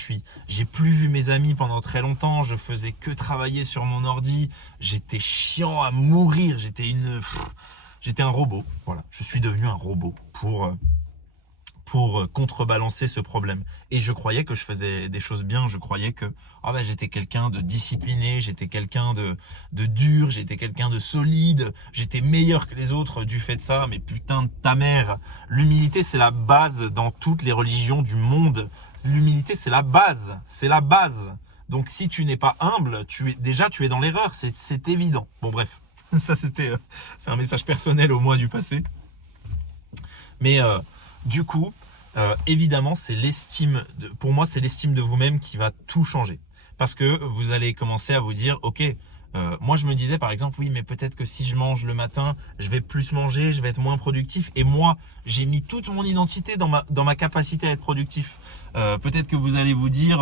j'ai plus vu mes amis pendant très longtemps. Je faisais que travailler sur mon ordi. J'étais chiant à mourir. J'étais un robot. Voilà, je suis devenu un robot pour contrebalancer ce problème. Et je croyais que je faisais des choses bien. Je croyais que j'étais quelqu'un de discipliné, j'étais quelqu'un de dur, j'étais quelqu'un de solide, j'étais meilleur que les autres du fait de ça. Mais putain de ta mère, l'humilité, c'est la base dans toutes les religions du monde. L'humilité, c'est la base. C'est la base. Donc si tu n'es pas humble, tu es dans l'erreur. C'est évident. Bon, bref. Ça, c'est un message personnel au moi du passé. Mais du coup, évidemment, pour moi, c'est l'estime de vous-même qui va tout changer. Parce que vous allez commencer à vous dire, ok, moi je me disais par exemple, oui, mais peut-être que si je mange le matin, je vais plus manger, je vais être moins productif. Et moi, j'ai mis toute mon identité dans ma capacité à être productif. Peut-être que vous allez vous dire,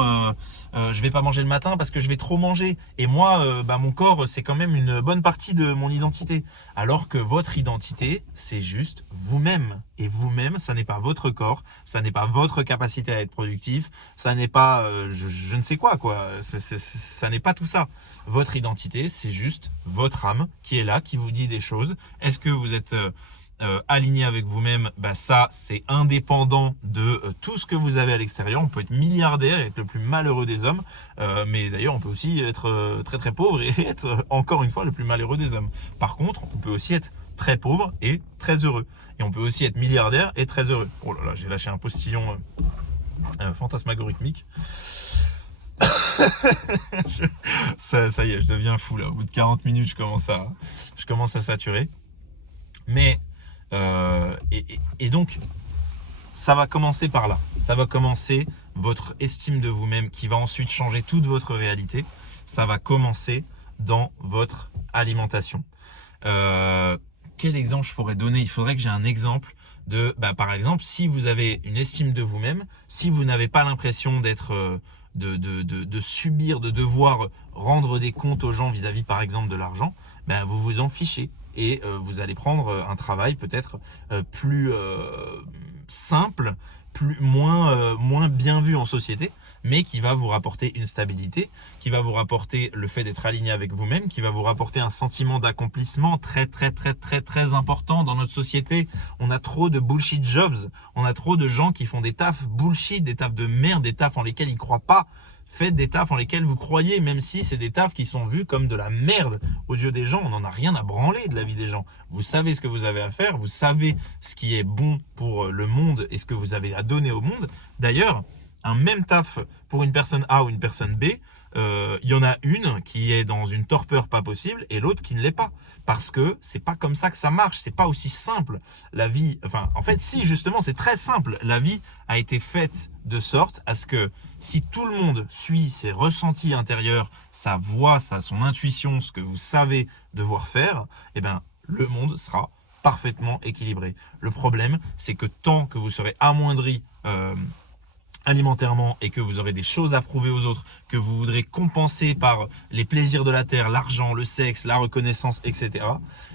je vais pas manger le matin parce que je vais trop manger. Et moi, mon corps, c'est quand même une bonne partie de mon identité. Alors que votre identité, c'est juste vous-même. Et vous-même, ça n'est pas votre corps, ça n'est pas votre capacité à être productif, ça n'est pas je ne sais quoi. Ça n'est pas tout ça. Votre identité, c'est juste votre âme qui est là, qui vous dit des choses. Est-ce que vous êtes aligné avec vous-même? Ça, c'est indépendant de tout ce que vous avez à l'extérieur. On peut être milliardaire et être le plus malheureux des hommes, mais d'ailleurs on peut aussi être très très pauvre et être encore une fois le plus malheureux des hommes. Par contre, on peut aussi être très pauvre et très heureux, et on peut aussi être milliardaire et très heureux. Oh là là, j'ai lâché un postillon fantasmagorique. Ça y est, je deviens fou là. Au bout de 40 minutes, je commence à saturer. Mais et donc, ça va commencer par là. Ça va commencer votre estime de vous-même qui va ensuite changer toute votre réalité. Ça va commencer dans votre alimentation. Quel exemple je pourrais donner ? Il faudrait que j'ai un exemple de, par exemple, si vous avez une estime de vous-même, si vous n'avez pas l'impression d'être de subir, de devoir rendre des comptes aux gens vis-à-vis par exemple de l'argent, vous vous en fichez et vous allez prendre un travail peut-être plus simple, moins bien vu en société, mais qui va vous rapporter une stabilité, qui va vous rapporter le fait d'être aligné avec vous-même, qui va vous rapporter un sentiment d'accomplissement très très très très très important dans notre société. On a trop de bullshit jobs, on a trop de gens qui font des tafs bullshit, des tafs de merde, des tafs en lesquels ils croient pas. Faites des tafs en lesquels vous croyez, même si c'est des tafs qui sont vus comme de la merde aux yeux des gens. On n'en a rien à branler de la vie des gens. Vous savez ce que vous avez à faire, vous savez ce qui est bon pour le monde et ce que vous avez à donner au monde. D'ailleurs, un même taf pour une personne A ou une personne B, il y en a une qui est dans une torpeur pas possible et l'autre qui ne l'est pas. Parce que c'est pas comme ça que ça marche, c'est pas aussi simple. La vie, enfin, en fait, si, justement, c'est très simple. La vie a été faite de sorte à ce que si tout le monde suit ses ressentis intérieurs, sa voix, son intuition, ce que vous savez devoir faire, eh ben, le monde sera parfaitement équilibré. Le problème, c'est que tant que vous serez amoindri, alimentairement et que vous aurez des choses à prouver aux autres, que vous voudrez compenser par les plaisirs de la terre, l'argent, le sexe, la reconnaissance, etc.,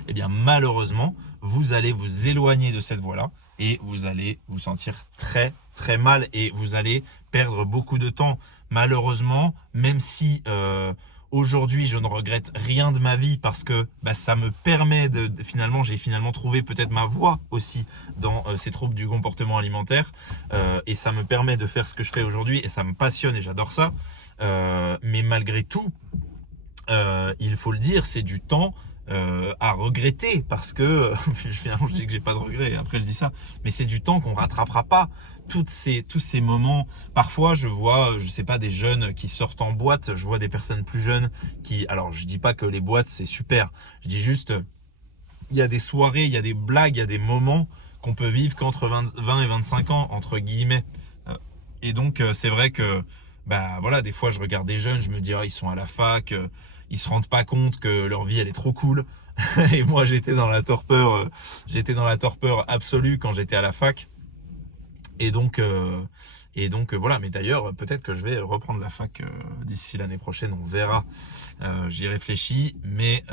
eh bien malheureusement, vous allez vous éloigner de cette voie-là et vous allez vous sentir très très mal et vous allez perdre beaucoup de temps. Malheureusement, même si aujourd'hui je ne regrette rien de ma vie parce que ça me permet j'ai finalement trouvé peut-être ma voie aussi dans ces troubles du comportement alimentaire et ça me permet de faire ce que je fais aujourd'hui et ça me passionne et j'adore ça. Mais malgré tout, il faut le dire, c'est du temps à regretter parce que finalement je dis que j'ai pas de regrets, après je dis ça, mais c'est du temps qu'on rattrapera pas. Tous ces moments, parfois je vois, je sais pas, des jeunes qui sortent en boîte, je vois des personnes plus jeunes qui, alors je dis pas que les boîtes c'est super, je dis juste, il y a des soirées, il y a des blagues, il y a des moments qu'on peut vivre qu'entre 20 et 25 ans, entre guillemets. Et donc c'est vrai que, voilà, des fois je regarde des jeunes, je me dis, ils sont à la fac, ils se rendent pas compte que leur vie elle est trop cool. Et moi j'étais dans la torpeur absolue quand j'étais à la fac. Et donc voilà, mais d'ailleurs peut-être que je vais reprendre la fac d'ici l'année prochaine, on verra. J'y réfléchis, mais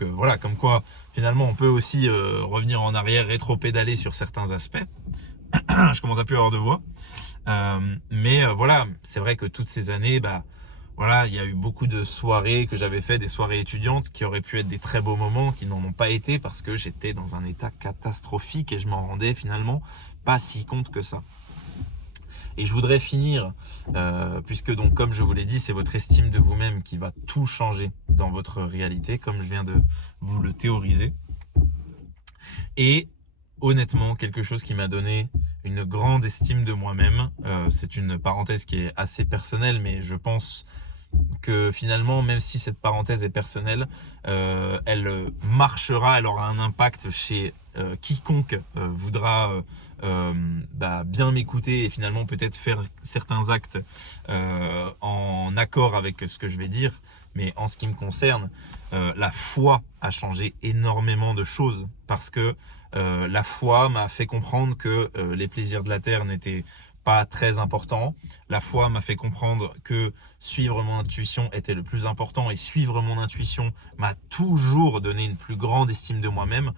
voilà, comme quoi finalement on peut aussi revenir en arrière, rétro-pédaler sur certains aspects. Je commence à plus avoir de voix. Mais voilà, c'est vrai que toutes ces années, voilà, il y a eu beaucoup de soirées que j'avais fait, des soirées étudiantes qui auraient pu être des très beaux moments, qui n'en ont pas été parce que j'étais dans un état catastrophique et je m'en rendais finalement pas si compte que ça. Et je voudrais finir, puisque donc comme je vous l'ai dit, c'est votre estime de vous-même qui va tout changer dans votre réalité, comme je viens de vous le théoriser. Et honnêtement, quelque chose qui m'a donné une grande estime de moi-même, c'est une parenthèse qui est assez personnelle, mais je pense que finalement, même si cette parenthèse est personnelle, elle marchera, elle aura un impact chez quiconque voudra bien m'écouter et finalement peut-être faire certains actes en accord avec ce que je vais dire. Mais en ce qui me concerne, la foi a changé énormément de choses parce que la foi m'a fait comprendre que les plaisirs de la terre n'étaient pas très importants. La foi m'a fait comprendre que suivre mon intuition était le plus important et suivre mon intuition m'a toujours donné une plus grande estime de moi-même.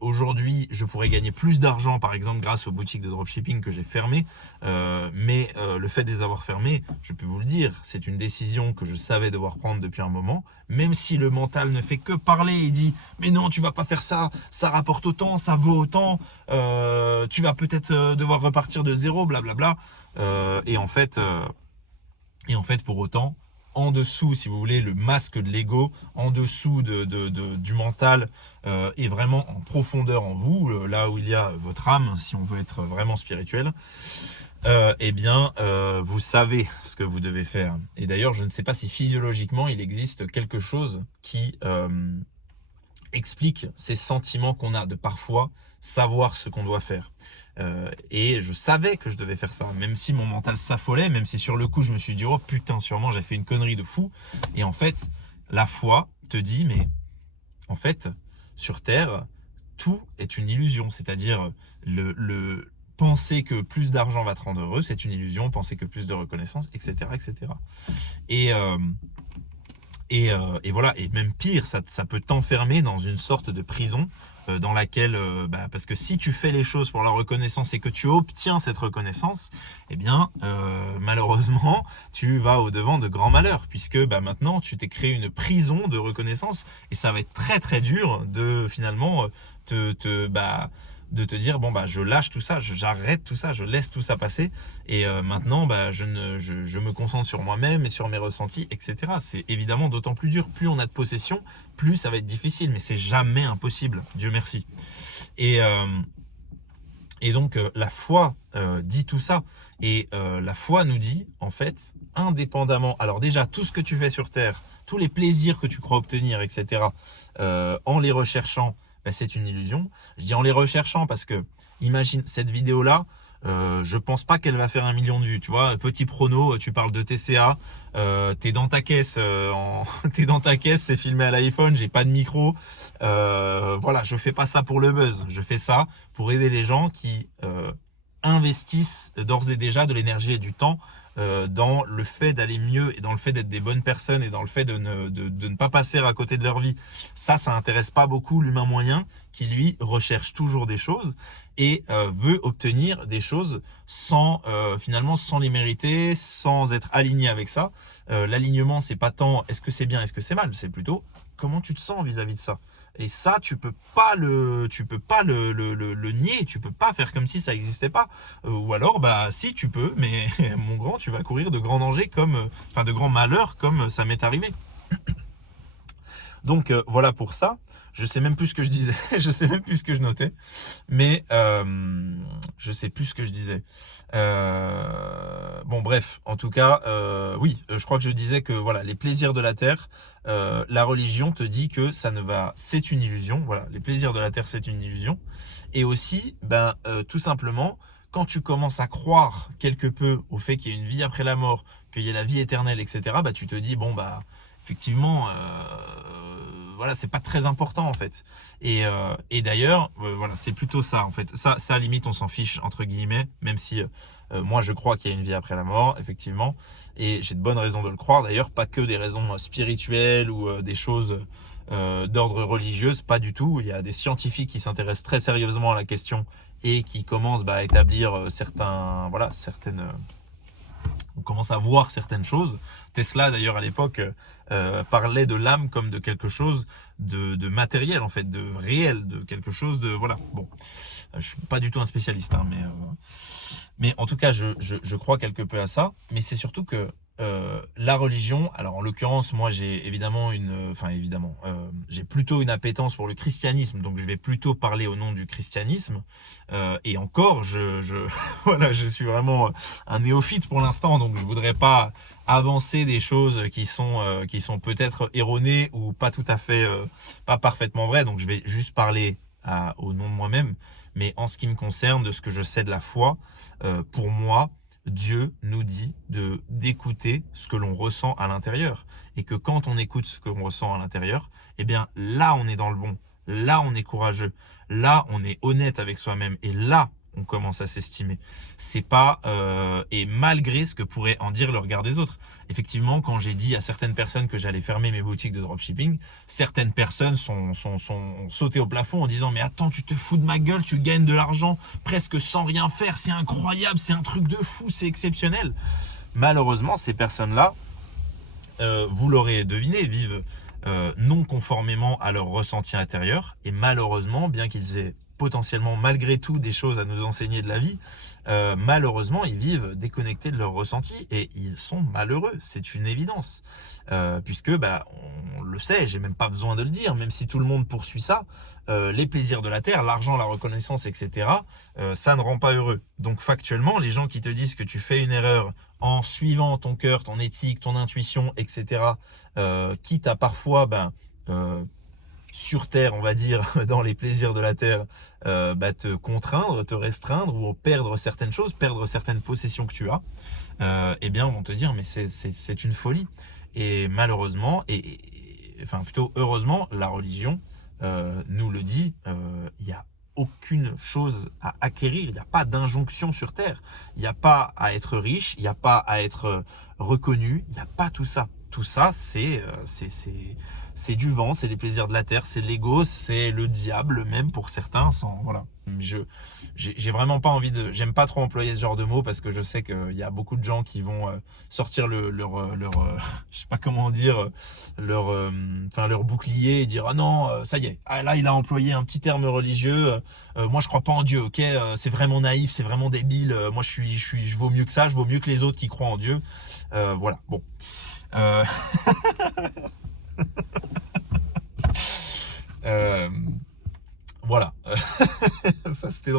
Aujourd'hui, je pourrais gagner plus d'argent, par exemple, grâce aux boutiques de dropshipping que j'ai fermées. Mais le fait de les avoir fermées, je peux vous le dire, c'est une décision que je savais devoir prendre depuis un moment. Même si le mental ne fait que parler et dit « Mais non, tu vas pas faire ça, ça rapporte autant, ça vaut autant, tu vas peut-être devoir repartir de zéro, blablabla. » Et en fait, pour autant, en dessous, si vous voulez, le masque de l'ego, en dessous du mental, est vraiment en profondeur en vous, là où il y a votre âme, si on veut être vraiment spirituel, vous savez ce que vous devez faire. Et d'ailleurs, je ne sais pas si physiologiquement, il existe quelque chose qui explique ces sentiments qu'on a de parfois savoir ce qu'on doit faire. Et je savais que je devais faire ça, même si mon mental s'affolait, même si sur le coup je me suis dit « Oh putain, sûrement j'ai fait une connerie de fou ». Et en fait, la foi te dit « Mais en fait, sur Terre, tout est une illusion ». C'est-à-dire, penser que plus d'argent va te rendre heureux, c'est une illusion. Penser que plus de reconnaissance, etc. etc. Et voilà, et même pire, ça peut t'enfermer dans une sorte de prison dans laquelle, parce que si tu fais les choses pour la reconnaissance et que tu obtiens cette reconnaissance, eh bien, malheureusement, tu vas au-devant de grands malheurs, puisque maintenant, tu t'es créé une prison de reconnaissance et ça va être très très dur de finalement de te dire bon bah je lâche tout ça, j'arrête tout ça, je laisse tout ça passer et maintenant bah je me concentre sur moi-même et sur mes ressentis, etc. C'est évidemment d'autant plus dur. Plus on a de possession, plus ça va être difficile, mais c'est jamais impossible, Dieu merci. Et donc la foi dit tout ça, et la foi nous dit en fait, indépendamment, alors déjà tout ce que tu fais sur terre, tous les plaisirs que tu crois obtenir, etc., en les recherchant, ben, c'est une illusion. Je dis en les recherchant parce que, imagine cette vidéo-là, je pense pas qu'elle va faire 1 million de vues. Tu vois, petit prono, tu parles de TCA, t'es dans ta caisse, t'es dans ta caisse, c'est filmé à l'iPhone, j'ai pas de micro. Voilà, je fais pas ça pour le buzz, je fais ça pour aider les gens qui investissent d'ores et déjà de l'énergie et du temps dans le fait d'aller mieux et dans le fait d'être des bonnes personnes et dans le fait de ne pas passer à côté de leur vie. Ça intéresse pas beaucoup l'humain moyen qui lui recherche toujours des choses et veut obtenir des choses sans finalement sans les mériter, sans être aligné avec ça. L'alignement, c'est pas tant est-ce que c'est bien, est-ce que c'est mal, c'est plutôt comment tu te sens vis-à-vis de ça. Et ça, tu peux pas le nier, tu peux pas faire comme si ça n'existait pas. Ou alors, bah si tu peux, mais mon grand, tu vas courir de grands dangers de grands malheurs comme ça m'est arrivé. Donc voilà pour ça. Je sais même plus ce que je disais, je sais même plus ce que je notais, mais je sais plus ce que je disais. Bon bref, en tout cas, oui, je crois que je disais que voilà, les plaisirs de la terre, la religion te dit que c'est une illusion. Voilà, les plaisirs de la terre, c'est une illusion. Et aussi, tout simplement, quand tu commences à croire quelque peu au fait qu'il y a une vie après la mort, qu'il y a la vie éternelle, etc., tu te dis bon effectivement, voilà, c'est pas très important en fait. Et d'ailleurs, voilà, c'est plutôt ça en fait. Ça à la limite, on s'en fiche entre guillemets, même si moi je crois qu'il y a une vie après la mort, effectivement, et j'ai de bonnes raisons de le croire. D'ailleurs, pas que des raisons spirituelles ou des choses d'ordre religieuse, pas du tout. Il y a des scientifiques qui s'intéressent très sérieusement à la question et qui commencent à établir on commence à voir certaines choses. Tesla, d'ailleurs, à l'époque, parlait de l'âme comme de quelque chose de matériel, en fait, de réel, de quelque chose de... Voilà, bon. Je suis pas du tout un spécialiste, hein, mais en tout cas, je crois quelque peu à ça. Mais c'est surtout que la religion, alors en l'occurrence, moi j'ai j'ai plutôt une appétence pour le christianisme, donc je vais plutôt parler au nom du christianisme. Et encore, voilà, je suis vraiment un néophyte pour l'instant, donc je voudrais pas avancer des choses qui sont peut-être erronées ou pas tout à fait, pas parfaitement vraies. Donc je vais juste parler au nom de moi-même. Mais en ce qui me concerne, de ce que je sais de la foi, pour moi, Dieu nous dit d'écouter ce que l'on ressent à l'intérieur. Et que quand on écoute ce que l'on ressent à l'intérieur, eh bien là on est dans le bon, là on est courageux, là on est honnête avec soi-même et là on commence à s'estimer. C'est pas et malgré ce que pourrait en dire le regard des autres. Effectivement, quand j'ai dit à certaines personnes que j'allais fermer mes boutiques de dropshipping, certaines personnes sont sautées au plafond en disant mais attends, tu te fous de ma gueule, tu gagnes de l'argent presque sans rien faire, c'est incroyable, c'est un truc de fou, c'est exceptionnel. Malheureusement, ces personnes-là, vous l'aurez deviné, vivent non conformément à leur ressenti intérieur et malheureusement, bien qu'ils aient potentiellement malgré tout des choses à nous enseigner de la vie, malheureusement ils vivent déconnectés de leur ressenti et ils sont malheureux, c'est une évidence, puisque on le sait, j'ai même pas besoin de le dire, même si tout le monde poursuit ça, les plaisirs de la terre, l'argent, la reconnaissance, etc., ça ne rend pas heureux. Donc factuellement, les gens qui te disent que tu fais une erreur en suivant ton cœur, ton éthique, ton intuition, etc., quitte à parfois sur terre, on va dire, dans les plaisirs de la terre, te contraindre, te restreindre ou perdre certaines choses, perdre certaines possessions que tu as, eh bien, on va te dire, mais c'est une folie. Et malheureusement, enfin plutôt heureusement, la religion nous le dit, il y a aucune chose à acquérir, il n'y a pas d'injonction sur terre, il n'y a pas à être riche, il n'y a pas à être reconnu, il n'y a pas tout ça. Tout ça, c'est du vent, c'est les plaisirs de la terre, c'est l'ego, c'est le diable même pour certains. Voilà. j'ai vraiment pas envie de, j'aime pas trop employer ce genre de mots parce que je sais qu'il y a beaucoup de gens qui vont sortir je sais pas comment dire, leur bouclier et dire ah non, ça y est, ah, là il a employé un petit terme religieux, moi je crois pas en Dieu, ok, c'est vraiment naïf, c'est vraiment débile, moi je vaux mieux que ça, je vaux mieux que les autres qui croient en Dieu, voilà, bon. Voilà, ça c'était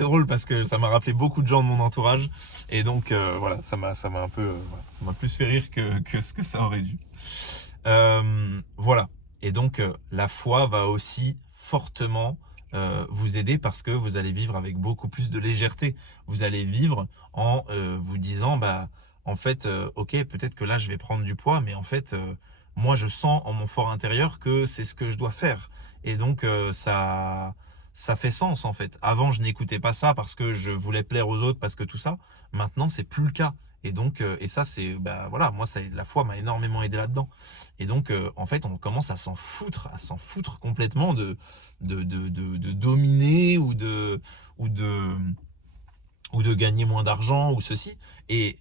drôle parce que ça m'a rappelé beaucoup de gens de mon entourage et donc voilà, ça m'a un peu, voilà, ça m'a plus fait rire que ce que ça aurait dû. Voilà, et donc la foi va aussi fortement vous aider parce que vous allez vivre avec beaucoup plus de légèreté. Vous allez vivre en vous disant bah en fait ok, peut-être que là je vais prendre du poids, mais en fait moi je sens en mon fort intérieur que c'est ce que je dois faire. Et donc ça fait sens en fait. Avant je n'écoutais pas ça parce que je voulais plaire aux autres, parce que tout ça. Maintenant c'est plus le cas. Et donc et ça c'est bah voilà, moi ça, la foi m'a énormément aidé là-dedans. Et donc en fait on commence à s'en foutre complètement de dominer ou de gagner moins d'argent ou ceci. Et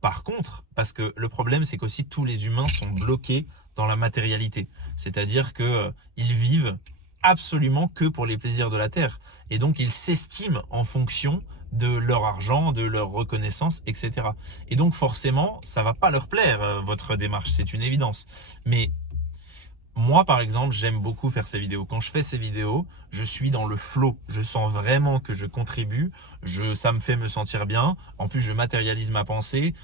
par contre, parce que le problème, c'est qu'aussi tous les humains sont bloqués dans la matérialité. C'est-à-dire que ils vivent absolument que pour les plaisirs de la terre. Et donc, ils s'estiment en fonction de leur argent, de leur reconnaissance, etc. Et donc, forcément, ça va pas leur plaire, votre démarche, c'est une évidence. Mais moi, par exemple, j'aime beaucoup faire ces vidéos. Quand je fais ces vidéos, je suis dans le flow. Je sens vraiment que je contribue. Ça me fait me sentir bien. En plus, je matérialise ma pensée.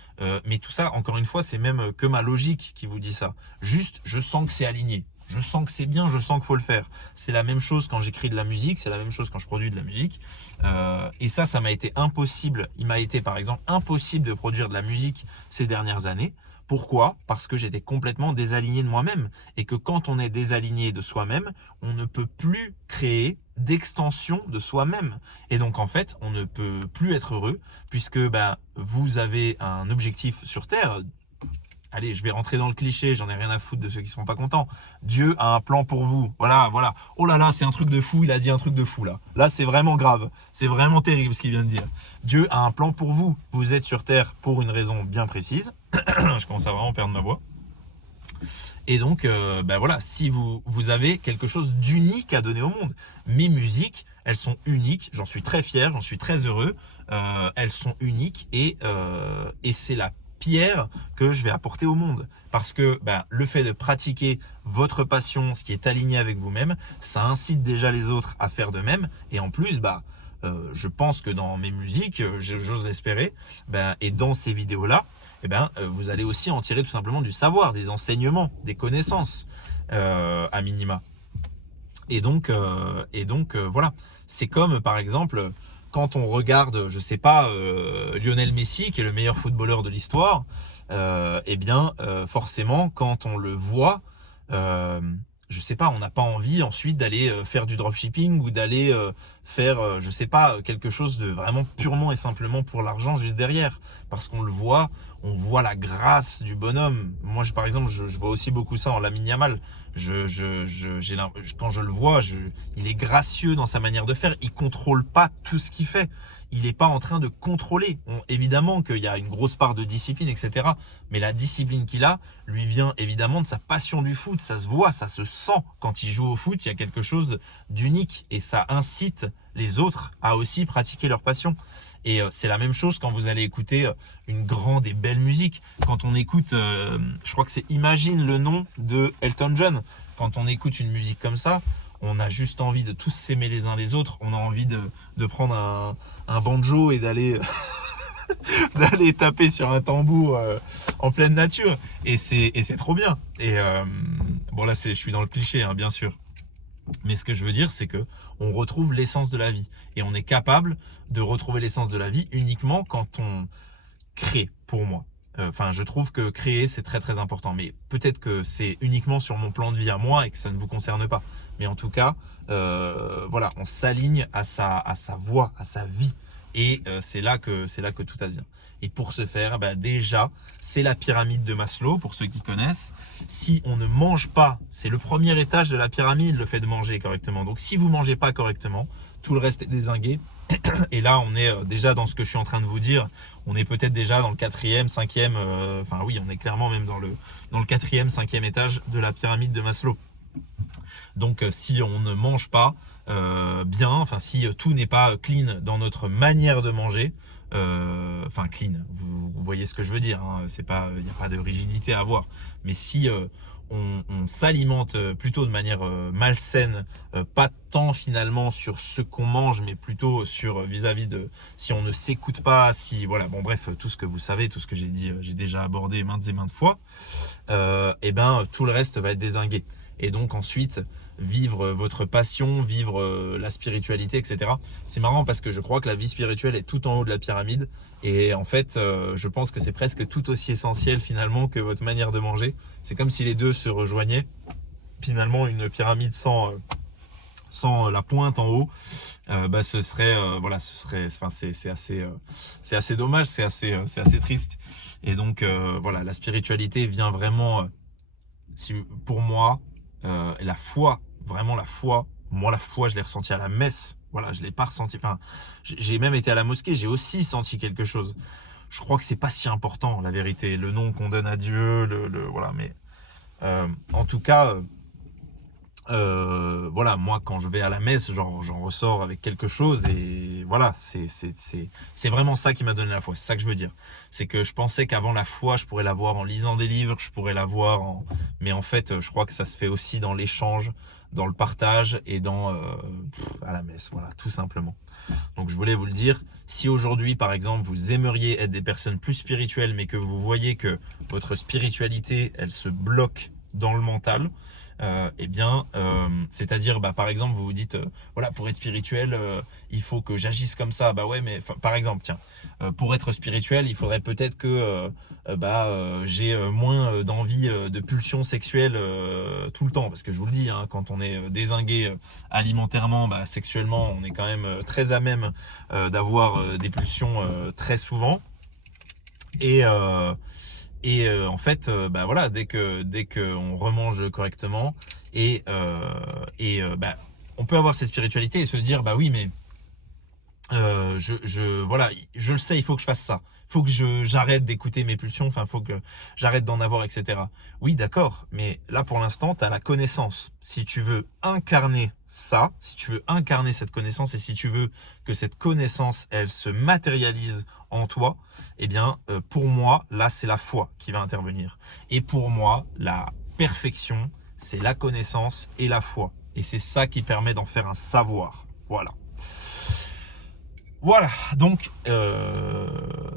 Mais tout ça, encore une fois, c'est même que ma logique qui vous dit ça. Juste, je sens que c'est aligné. Je sens que c'est bien, je sens qu'il faut le faire. C'est la même chose quand j'écris de la musique, c'est la même chose quand je produis de la musique. Et ça m'a été impossible. Il m'a été, par exemple, impossible de produire de la musique ces dernières années. Pourquoi? Parce que j'étais complètement désaligné de moi-même. Et que quand on est désaligné de soi-même, on ne peut plus créer d'extension de soi-même. Et donc en fait, on ne peut plus être heureux puisque ben, vous avez un objectif sur Terre. Allez, je vais rentrer dans le cliché, j'en ai rien à foutre de ceux qui sont pas contents. Dieu a un plan pour vous. Voilà, voilà. Oh là là, c'est un truc de fou, il a dit un truc de fou là. Là, c'est vraiment grave. C'est vraiment terrible ce qu'il vient de dire. Dieu a un plan pour vous. Vous êtes sur Terre pour une raison bien précise. Je commence à vraiment perdre ma voix. Et donc, ben voilà, si vous avez quelque chose d'unique à donner au monde. Mes musiques, elles sont uniques. J'en suis très fier, j'en suis très heureux. Elles sont uniques et c'est la pierre que je vais apporter au monde. Parce que ben, le fait de pratiquer votre passion, ce qui est aligné avec vous-même, ça incite déjà les autres à faire de même. Et en plus, bah, je pense que dans mes musiques, j'ose l'espérer, ben, et dans ces vidéos-là, eh ben, vous allez aussi en tirer tout simplement du savoir, des enseignements, des connaissances, à minima. Et donc voilà. C'est comme, par exemple, quand on regarde, je sais pas, Lionel Messi, qui est le meilleur footballeur de l'histoire, eh bien, forcément, quand on le voit, je sais pas, on n'a pas envie ensuite d'aller faire du dropshipping ou d'aller faire, je sais pas, quelque chose de vraiment purement et simplement pour l'argent juste derrière. Parce qu'on le voit, on voit la grâce du bonhomme. Moi, par exemple, je vois aussi beaucoup ça en Lamine Yamal. Quand je le vois, il est gracieux dans sa manière de faire. Il contrôle pas tout ce qu'il fait. Il n'est pas en train de contrôler. Évidemment qu'il y a une grosse part de discipline, etc. Mais la discipline qu'il a lui vient évidemment de sa passion du foot. Ça se voit, ça se sent. Quand il joue au foot, il y a quelque chose d'unique et ça incite les autres à aussi pratiquer leur passion. Et c'est la même chose quand vous allez écouter une grande et belle musique. Quand on écoute, je crois que c'est Imagine le nom de Elton John. Quand on écoute une musique comme ça, on a juste envie de tous s'aimer les uns les autres. On a envie de prendre un banjo et d'aller d'aller taper sur un tambour en pleine nature. Et c'est trop bien. Et bon là, je suis dans le cliché, hein, bien sûr. Mais ce que je veux dire, c'est que on retrouve l'essence de la vie. Et on est capable de retrouver l'essence de la vie uniquement quand on crée, pour moi. Enfin, je trouve que créer, c'est très très important. Mais peut-être que c'est uniquement sur mon plan de vie à moi et que ça ne vous concerne pas. Mais en tout cas, voilà, on s'aligne à sa voie, à sa vie. Et c'est là que tout advient. Et pour ce faire, bah déjà, c'est la pyramide de Maslow, pour ceux qui connaissent. Si on ne mange pas, c'est le premier étage de la pyramide, le fait de manger correctement. Donc si vous mangez pas correctement, tout le reste est dézingué. Et là, on est déjà dans ce que je suis en train de vous dire. On est peut-être déjà dans le 4e, 5e, enfin oui, on est clairement même dans le 4e, 5e étage de la pyramide de Maslow. Donc si on ne mange pas bien, enfin si tout n'est pas clean dans notre manière de manger, enfin clean, vous voyez ce que je veux dire, hein, c'est pas, il n'y a pas de rigidité à avoir, mais si on s'alimente plutôt de manière malsaine, pas tant finalement sur ce qu'on mange, mais plutôt sur vis-à-vis de si on ne s'écoute pas, si voilà, bon bref, tout ce que vous savez, tout ce que j'ai dit, j'ai déjà abordé maintes et maintes fois, et ben tout le reste va être dézingué. Et donc ensuite vivre votre passion, vivre la spiritualité, etc. C'est marrant parce que je crois que la vie spirituelle est tout en haut de la pyramide et en fait je pense que c'est presque tout aussi essentiel finalement que votre manière de manger. C'est comme si les deux se rejoignaient. Finalement une pyramide sans la pointe en haut, bah ce serait voilà, ce serait, enfin c'est assez dommage, c'est assez triste. Et donc voilà, la spiritualité vient vraiment, pour moi, la foi, vraiment la foi, moi la foi je l'ai ressentie à la messe, voilà, je l'ai pas ressenti, enfin j'ai même été à la mosquée, j'ai aussi senti quelque chose. Je crois que c'est pas si important la vérité, le nom qu'on donne à Dieu, voilà, mais en tout cas voilà, moi quand je vais à la messe, j'en ressors avec quelque chose et voilà, c'est vraiment ça qui m'a donné la foi, c'est ça que je veux dire. C'est que je pensais qu'avant la foi, je pourrais l'avoir en lisant des livres, je pourrais l'avoir mais en fait, je crois que ça se fait aussi dans l'échange, dans le partage et dans à la messe, voilà, tout simplement. Donc je voulais vous le dire, si aujourd'hui par exemple vous aimeriez être des personnes plus spirituelles mais que vous voyez que votre spiritualité, elle se bloque dans le mental, eh bien, c'est-à-dire, bah, par exemple, vous vous dites, voilà, pour être spirituel, il faut que j'agisse comme ça. Bah ouais, mais par exemple, tiens, pour être spirituel, il faudrait peut-être que j'ai moins d'envie de pulsion sexuelle tout le temps, parce que je vous le dis, hein, quand on est dézingué alimentairement, bah, sexuellement, on est quand même très à même d'avoir des pulsions très souvent. Et en fait, bah voilà, dès que on remange correctement bah, on peut avoir cette spiritualité et se dire bah oui mais voilà, je le sais, il faut que je fasse ça, il faut que j'arrête d'écouter mes pulsions, enfin il faut que j'arrête d'en avoir, etc. Oui d'accord, mais là pour l'instant tu as la connaissance. Si tu veux incarner ça, si tu veux incarner cette connaissance et si tu veux que cette connaissance elle se matérialise en toi, eh bien pour moi là c'est la foi qui va intervenir. Et pour moi la perfection c'est la connaissance et la foi. Et c'est ça qui permet d'en faire un savoir. Voilà. Voilà, donc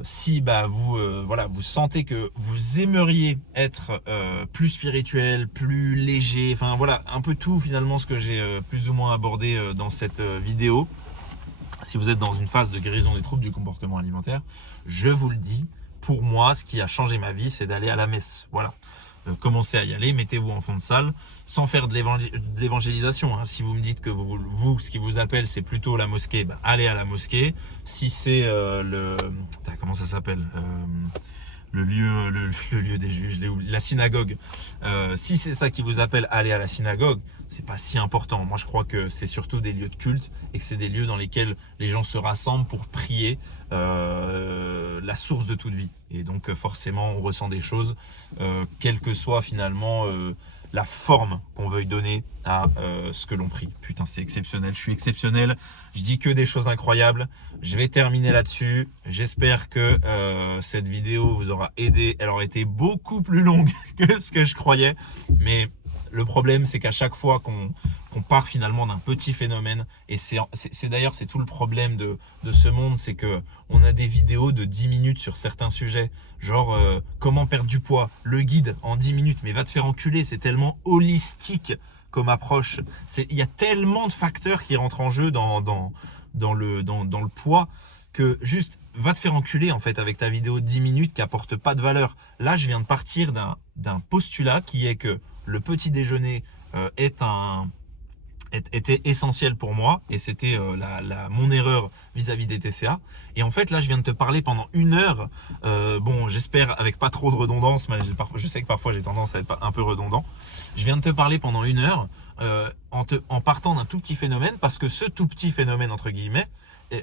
si bah vous voilà, vous sentez que vous aimeriez être plus spirituel, plus léger, enfin voilà, un peu tout finalement ce que j'ai plus ou moins abordé dans cette vidéo. Si vous êtes dans une phase de guérison des troubles du comportement alimentaire, je vous le dis, pour moi, ce qui a changé ma vie, c'est d'aller à la messe. Voilà. Commencez à y aller, mettez-vous en fond de salle, sans faire de l'évangélisation. Hein. Si vous me dites que vous, ce qui vous appelle, c'est plutôt la mosquée, bah, allez à la mosquée. Si c'est comment ça s'appelle le lieu des juges, la synagogue. Si c'est ça qui vous appelle, allez à la synagogue. C'est pas si important. Moi, je crois que c'est surtout des lieux de culte et que c'est des lieux dans lesquels les gens se rassemblent pour prier la source de toute vie. Et donc, forcément, on ressent des choses, quelle que soit finalement la forme qu'on veuille donner à ce que l'on prie. Putain, c'est exceptionnel. Je suis exceptionnel. Je dis que des choses incroyables. Je vais terminer là-dessus. J'espère que cette vidéo vous aura aidé. Elle aurait été beaucoup plus longue que ce que je croyais. Mais le problème, c'est qu'à chaque fois qu'on part finalement d'un petit phénomène, et c'est d'ailleurs c'est tout le problème de ce monde, c'est que on a des vidéos de 10 minutes sur certains sujets, genre comment perdre du poids, le guide en 10 minutes, mais va te faire enculer, c'est tellement holistique comme approche, il y a tellement de facteurs qui rentrent en jeu dans le poids, que juste va te faire enculer en fait avec ta vidéo de 10 minutes qui apporte pas de valeur. Là je viens de partir d'un postulat qui est que le petit déjeuner est un était essentiel pour moi et c'était mon erreur vis-à-vis des TCA. Et en fait là je viens de te parler pendant 1 heure, bon j'espère avec pas trop de redondance, mais je sais que parfois j'ai tendance à être un peu redondant. Je viens de te parler pendant 1 heure en partant d'un tout petit phénomène, parce que ce tout petit phénomène entre guillemets,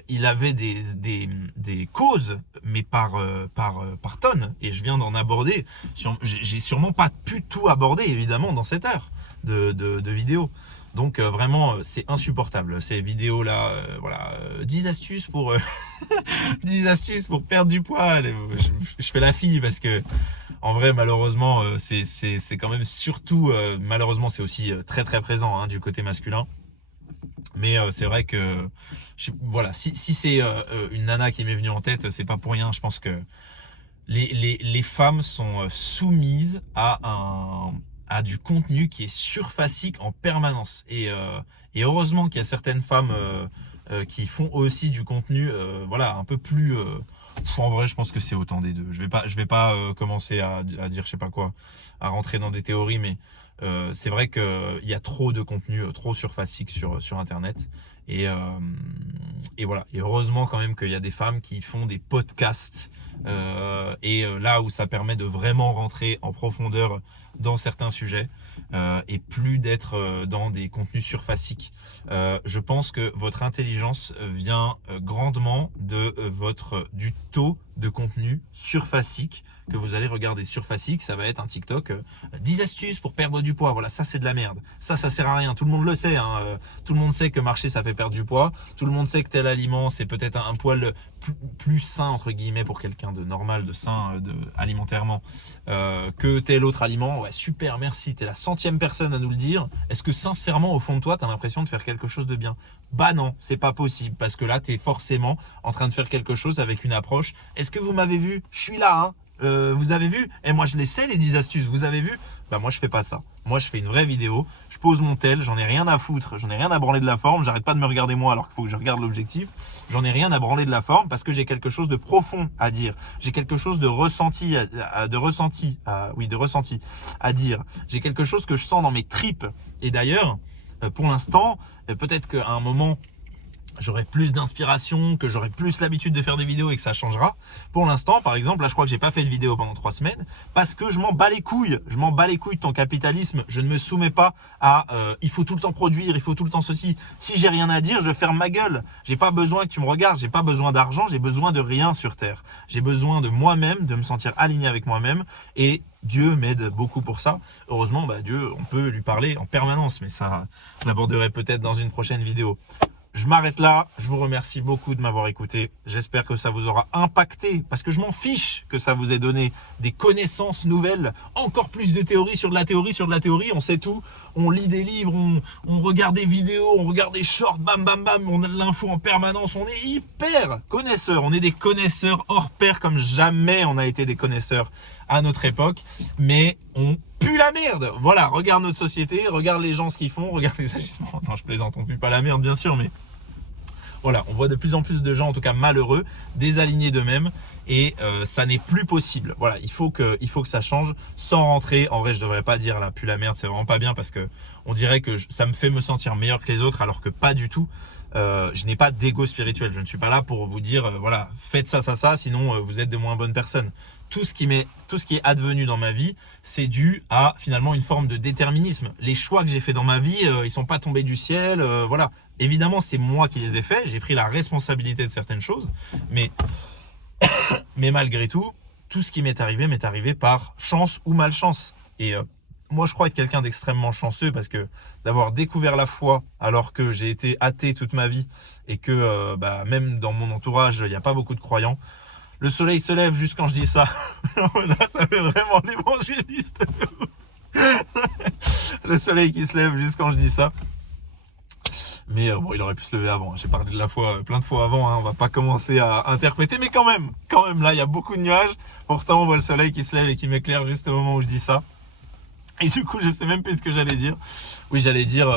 il avait des causes, mais par tonnes, et je viens d'en aborder. J'ai sûrement pas pu tout aborder évidemment dans cette heure de vidéo. Donc vraiment c'est insupportable ces vidéos là, voilà, 10 astuces pour 10 astuces pour perdre du poids. Je fais la fille parce que en vrai malheureusement c'est quand même surtout malheureusement c'est aussi très très présent hein, du côté masculin. Mais c'est vrai que voilà, si c'est une nana qui m'est venue en tête, c'est pas pour rien. Je pense que les femmes sont soumises à du contenu qui est surfacique en permanence. Et heureusement qu'il y a certaines femmes qui font aussi du contenu voilà, un peu plus... en vrai, je pense que c'est autant des deux. Je vais pas commencer à dire je sais pas quoi, à rentrer dans des théories, mais c'est vrai qu'il y a trop de contenu, trop surfacique sur Internet. Et voilà. Et heureusement quand même qu'il y a des femmes qui font des podcasts. Et là où ça permet de vraiment rentrer en profondeur dans certains sujets et plus d'être dans des contenus surfaciques. Je pense que votre intelligence vient grandement du taux de contenu surfacique que vous allez regarder. Surfacique, ça va être un TikTok 10 astuces pour perdre du poids. Voilà, ça c'est de la merde. Ça sert à rien. Tout le monde le sait. Hein. Tout le monde sait que marcher ça fait perdre du poids. Tout le monde sait que tel aliment c'est peut-être un poil plus sain entre guillemets pour quelqu'un de normal, de sain, alimentairement que tel autre aliment. Ouais, super, merci. T'es la 100e personne à nous le dire. Est-ce que sincèrement au fond de toi t'as l'impression de faire quelque chose de bien? Bah non, c'est pas possible, parce que là t'es forcément en train de faire quelque chose avec une approche. Est-ce que vous m'avez vu? Je suis là, hein. Vous avez vu? Et moi je les sais les 10 astuces, vous avez vu? Bah moi je fais pas ça. Moi je fais une vraie vidéo, je pose mon tel, j'en ai rien à foutre, j'en ai rien à branler de la forme, j'arrête pas de me regarder moi alors qu'il faut que je regarde l'objectif. J'en ai rien à branler de la forme parce que j'ai quelque chose de profond à dire. J'ai quelque chose de ressenti à dire. J'ai quelque chose que je sens dans mes tripes. Et d'ailleurs, pour l'instant, peut-être qu'à un moment j'aurai plus d'inspiration, que j'aurai plus l'habitude de faire des vidéos et que ça changera. Pour l'instant, par exemple, là je crois que j'ai pas fait de vidéo pendant 3 semaines parce que je m'en bats les couilles. Je m'en bats les couilles de ton capitalisme. Je ne me soumets pas à il faut tout le temps produire, il faut tout le temps ceci. Si j'ai rien à dire, je ferme ma gueule. J'ai pas besoin que tu me regardes, j'ai pas besoin d'argent, j'ai besoin de rien sur terre. J'ai besoin de moi-même, de me sentir aligné avec moi-même, et Dieu m'aide beaucoup pour ça. Heureusement, Dieu, on peut lui parler en permanence, mais ça, je l'aborderai peut-être dans une prochaine vidéo. Je m'arrête là, je vous remercie beaucoup de m'avoir écouté. J'espère que ça vous aura impacté, parce que je m'en fiche que ça vous ait donné des connaissances nouvelles, encore plus de théories sur de la théorie, on sait tout. On lit des livres, on regarde des vidéos, on regarde des shorts, bam bam bam, on a de l'info en permanence, on est hyper connaisseurs, on est des connaisseurs hors pair comme jamais on a été des connaisseurs à notre époque, mais on pue la merde. Voilà, regarde notre société, regarde les gens ce qu'ils font, regarde les agissements. Non, je plaisante, on pue pas la merde bien sûr, mais voilà, on voit de plus en plus de gens, en tout cas malheureux, désalignés d'eux-mêmes, et ça n'est plus possible. Voilà, il faut que ça change sans rentrer. En vrai, je devrais pas dire là, pue la merde, c'est vraiment pas bien, parce que on dirait que ça me fait me sentir meilleur que les autres, alors que pas du tout. Je n'ai pas d'ego spirituel. Je ne suis pas là pour vous dire voilà, faites ça, sinon vous êtes de moins bonnes personnes. Tout ce qui est advenu dans ma vie, c'est dû à finalement une forme de déterminisme. Les choix que j'ai fait dans ma vie, ils sont pas tombés du ciel. Voilà. Évidemment, c'est moi qui les ai faits. J'ai pris la responsabilité de certaines choses, mais malgré tout, tout ce qui m'est arrivé par chance ou malchance. Et moi, je crois être quelqu'un d'extrêmement chanceux, parce que d'avoir découvert la foi alors que j'ai été athée toute ma vie et que même dans mon entourage, il n'y a pas beaucoup de croyants. Le soleil se lève juste quand je dis ça. Là, ça fait vraiment l'évangéliste. Le soleil qui se lève juste quand je dis ça. Mais bon, il aurait pu se lever avant. J'ai parlé de la foi plein de fois avant. Hein. On va pas commencer à interpréter, mais quand même, là, il y a beaucoup de nuages. Pourtant, on voit le soleil qui se lève et qui m'éclaire juste au moment où je dis ça. Et du coup, je sais même plus ce que j'allais dire. Oui, j'allais dire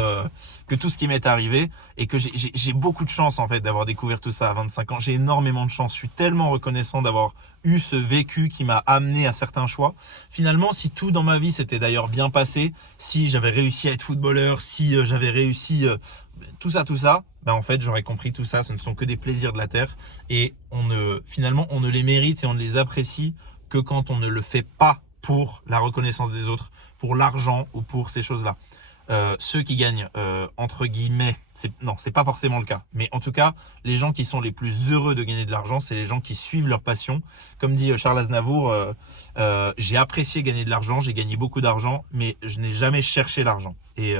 que tout ce qui m'est arrivé et que j'ai beaucoup de chance en fait d'avoir découvert tout ça à 25 ans. J'ai énormément de chance. Je suis tellement reconnaissant d'avoir eu ce vécu qui m'a amené à certains choix. Finalement, si tout dans ma vie s'était d'ailleurs bien passé, si j'avais réussi à être footballeur, si j'avais réussi tout ça, ben en fait, j'aurais compris tout ça. Ce ne sont que des plaisirs de la terre et finalement, on ne les mérite et on ne les apprécie que quand on ne le fait pas pour la reconnaissance des autres, pour l'argent ou pour ces choses-là. Ceux qui gagnent, entre guillemets, non, c'est pas forcément le cas. Mais en tout cas, les gens qui sont les plus heureux de gagner de l'argent, c'est les gens qui suivent leur passion. Comme dit Charles Aznavour, j'ai apprécié gagner de l'argent, j'ai gagné beaucoup d'argent, mais je n'ai jamais cherché l'argent. Et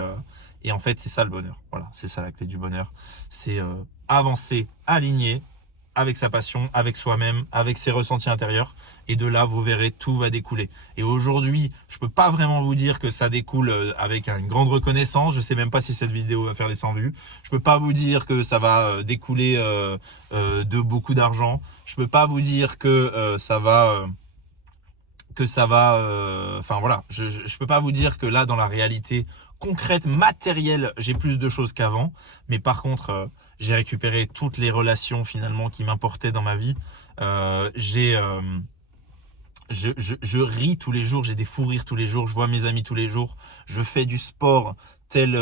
en fait, c'est ça le bonheur. Voilà, c'est ça la clé du bonheur. C'est avancer, aligné, avec sa passion, avec soi-même, avec ses ressentis intérieurs. Et de là, vous verrez, tout va découler. Et aujourd'hui, je peux pas vraiment vous dire que ça découle avec une grande reconnaissance. Je sais même pas si cette vidéo va faire les 100 vues. Je peux pas vous dire que ça va découler de beaucoup d'argent. Je peux pas vous dire que ça va... enfin voilà, je peux pas vous dire que là, dans la réalité concrète, matérielle, j'ai plus de choses qu'avant. Mais par contre... j'ai récupéré toutes les relations finalement qui m'importaient dans ma vie. Je ris tous les jours, j'ai des fous rires tous les jours, je vois mes amis tous les jours, je fais du sport tel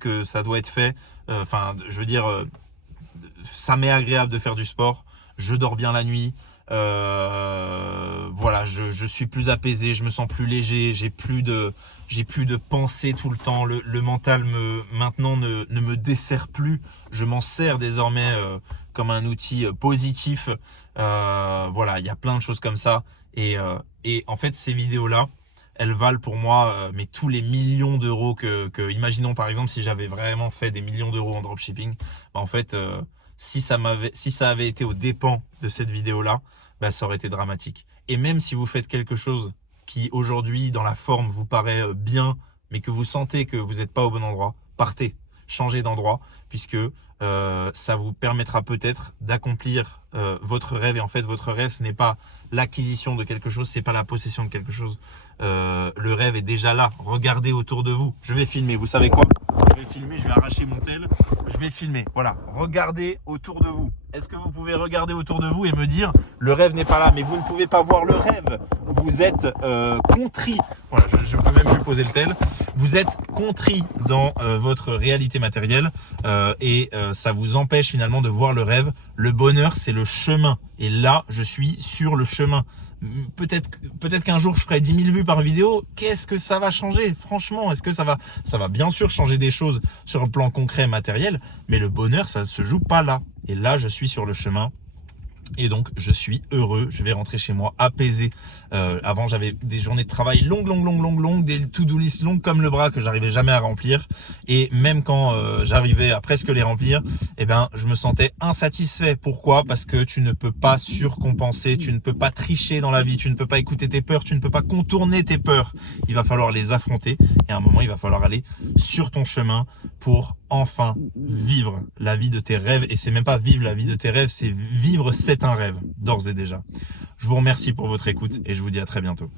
que ça doit être fait. Je veux dire, ça m'est agréable de faire du sport. Je dors bien la nuit. Voilà, je suis plus apaisé, je me sens plus léger, j'ai plus de pensée tout le temps. Le mental maintenant ne me dessert plus. Je m'en sers désormais comme un outil positif. Voilà, il y a plein de choses comme ça. Et en fait, ces vidéos-là, elles valent pour moi mais tous les millions d'euros que imaginons par exemple si j'avais vraiment fait des millions d'euros en dropshipping, bah en fait si ça avait été aux dépens de cette vidéo-là, bah ça aurait été dramatique. Et même si vous faites quelque chose qui aujourd'hui dans la forme vous paraît bien, mais que vous sentez que vous n'êtes pas au bon endroit, partez, changez d'endroit, puisque ça vous permettra peut-être d'accomplir votre rêve. Et en fait, votre rêve, ce n'est pas l'acquisition de quelque chose, c'est pas la possession de quelque chose. Le rêve est déjà là. Regardez autour de vous. Je vais filmer. Vous savez quoi? Je vais filmer. Je vais arracher mon tel. Je vais filmer. Voilà. Regardez autour de vous. Est-ce que vous pouvez regarder autour de vous et me dire le rêve n'est pas là, mais vous ne pouvez pas voir le rêve. Vous êtes contrit. Voilà, je peux même plus poser le tel. Vous êtes contrit dans votre réalité matérielle et ça vous empêche finalement de voir le rêve. Le bonheur, c'est le chemin. Et là, je suis sur le chemin. Peut-être qu'un jour je ferai 10 000 vues par vidéo. Qu'est-ce que ça va changer? Franchement, est-ce que ça va bien sûr changer des choses sur le plan concret, matériel, mais le bonheur, ça se joue pas là. Et là, je suis sur le chemin. Et donc, je suis heureux. Je vais rentrer chez moi apaisé. Avant, j'avais des journées de travail longues, des to-do list longues comme le bras que j'arrivais jamais à remplir. Et même quand j'arrivais à presque les remplir, eh ben, je me sentais insatisfait. Pourquoi? Parce que tu ne peux pas surcompenser, tu ne peux pas tricher dans la vie, tu ne peux pas écouter tes peurs, tu ne peux pas contourner tes peurs. Il va falloir les affronter. Et à un moment, il va falloir aller sur ton chemin pour enfin vivre la vie de tes rêves. Et c'est même pas vivre la vie de tes rêves, c'est vivre, c'est un rêve, d'ores et déjà. Je vous remercie pour votre écoute et je vous dis à très bientôt.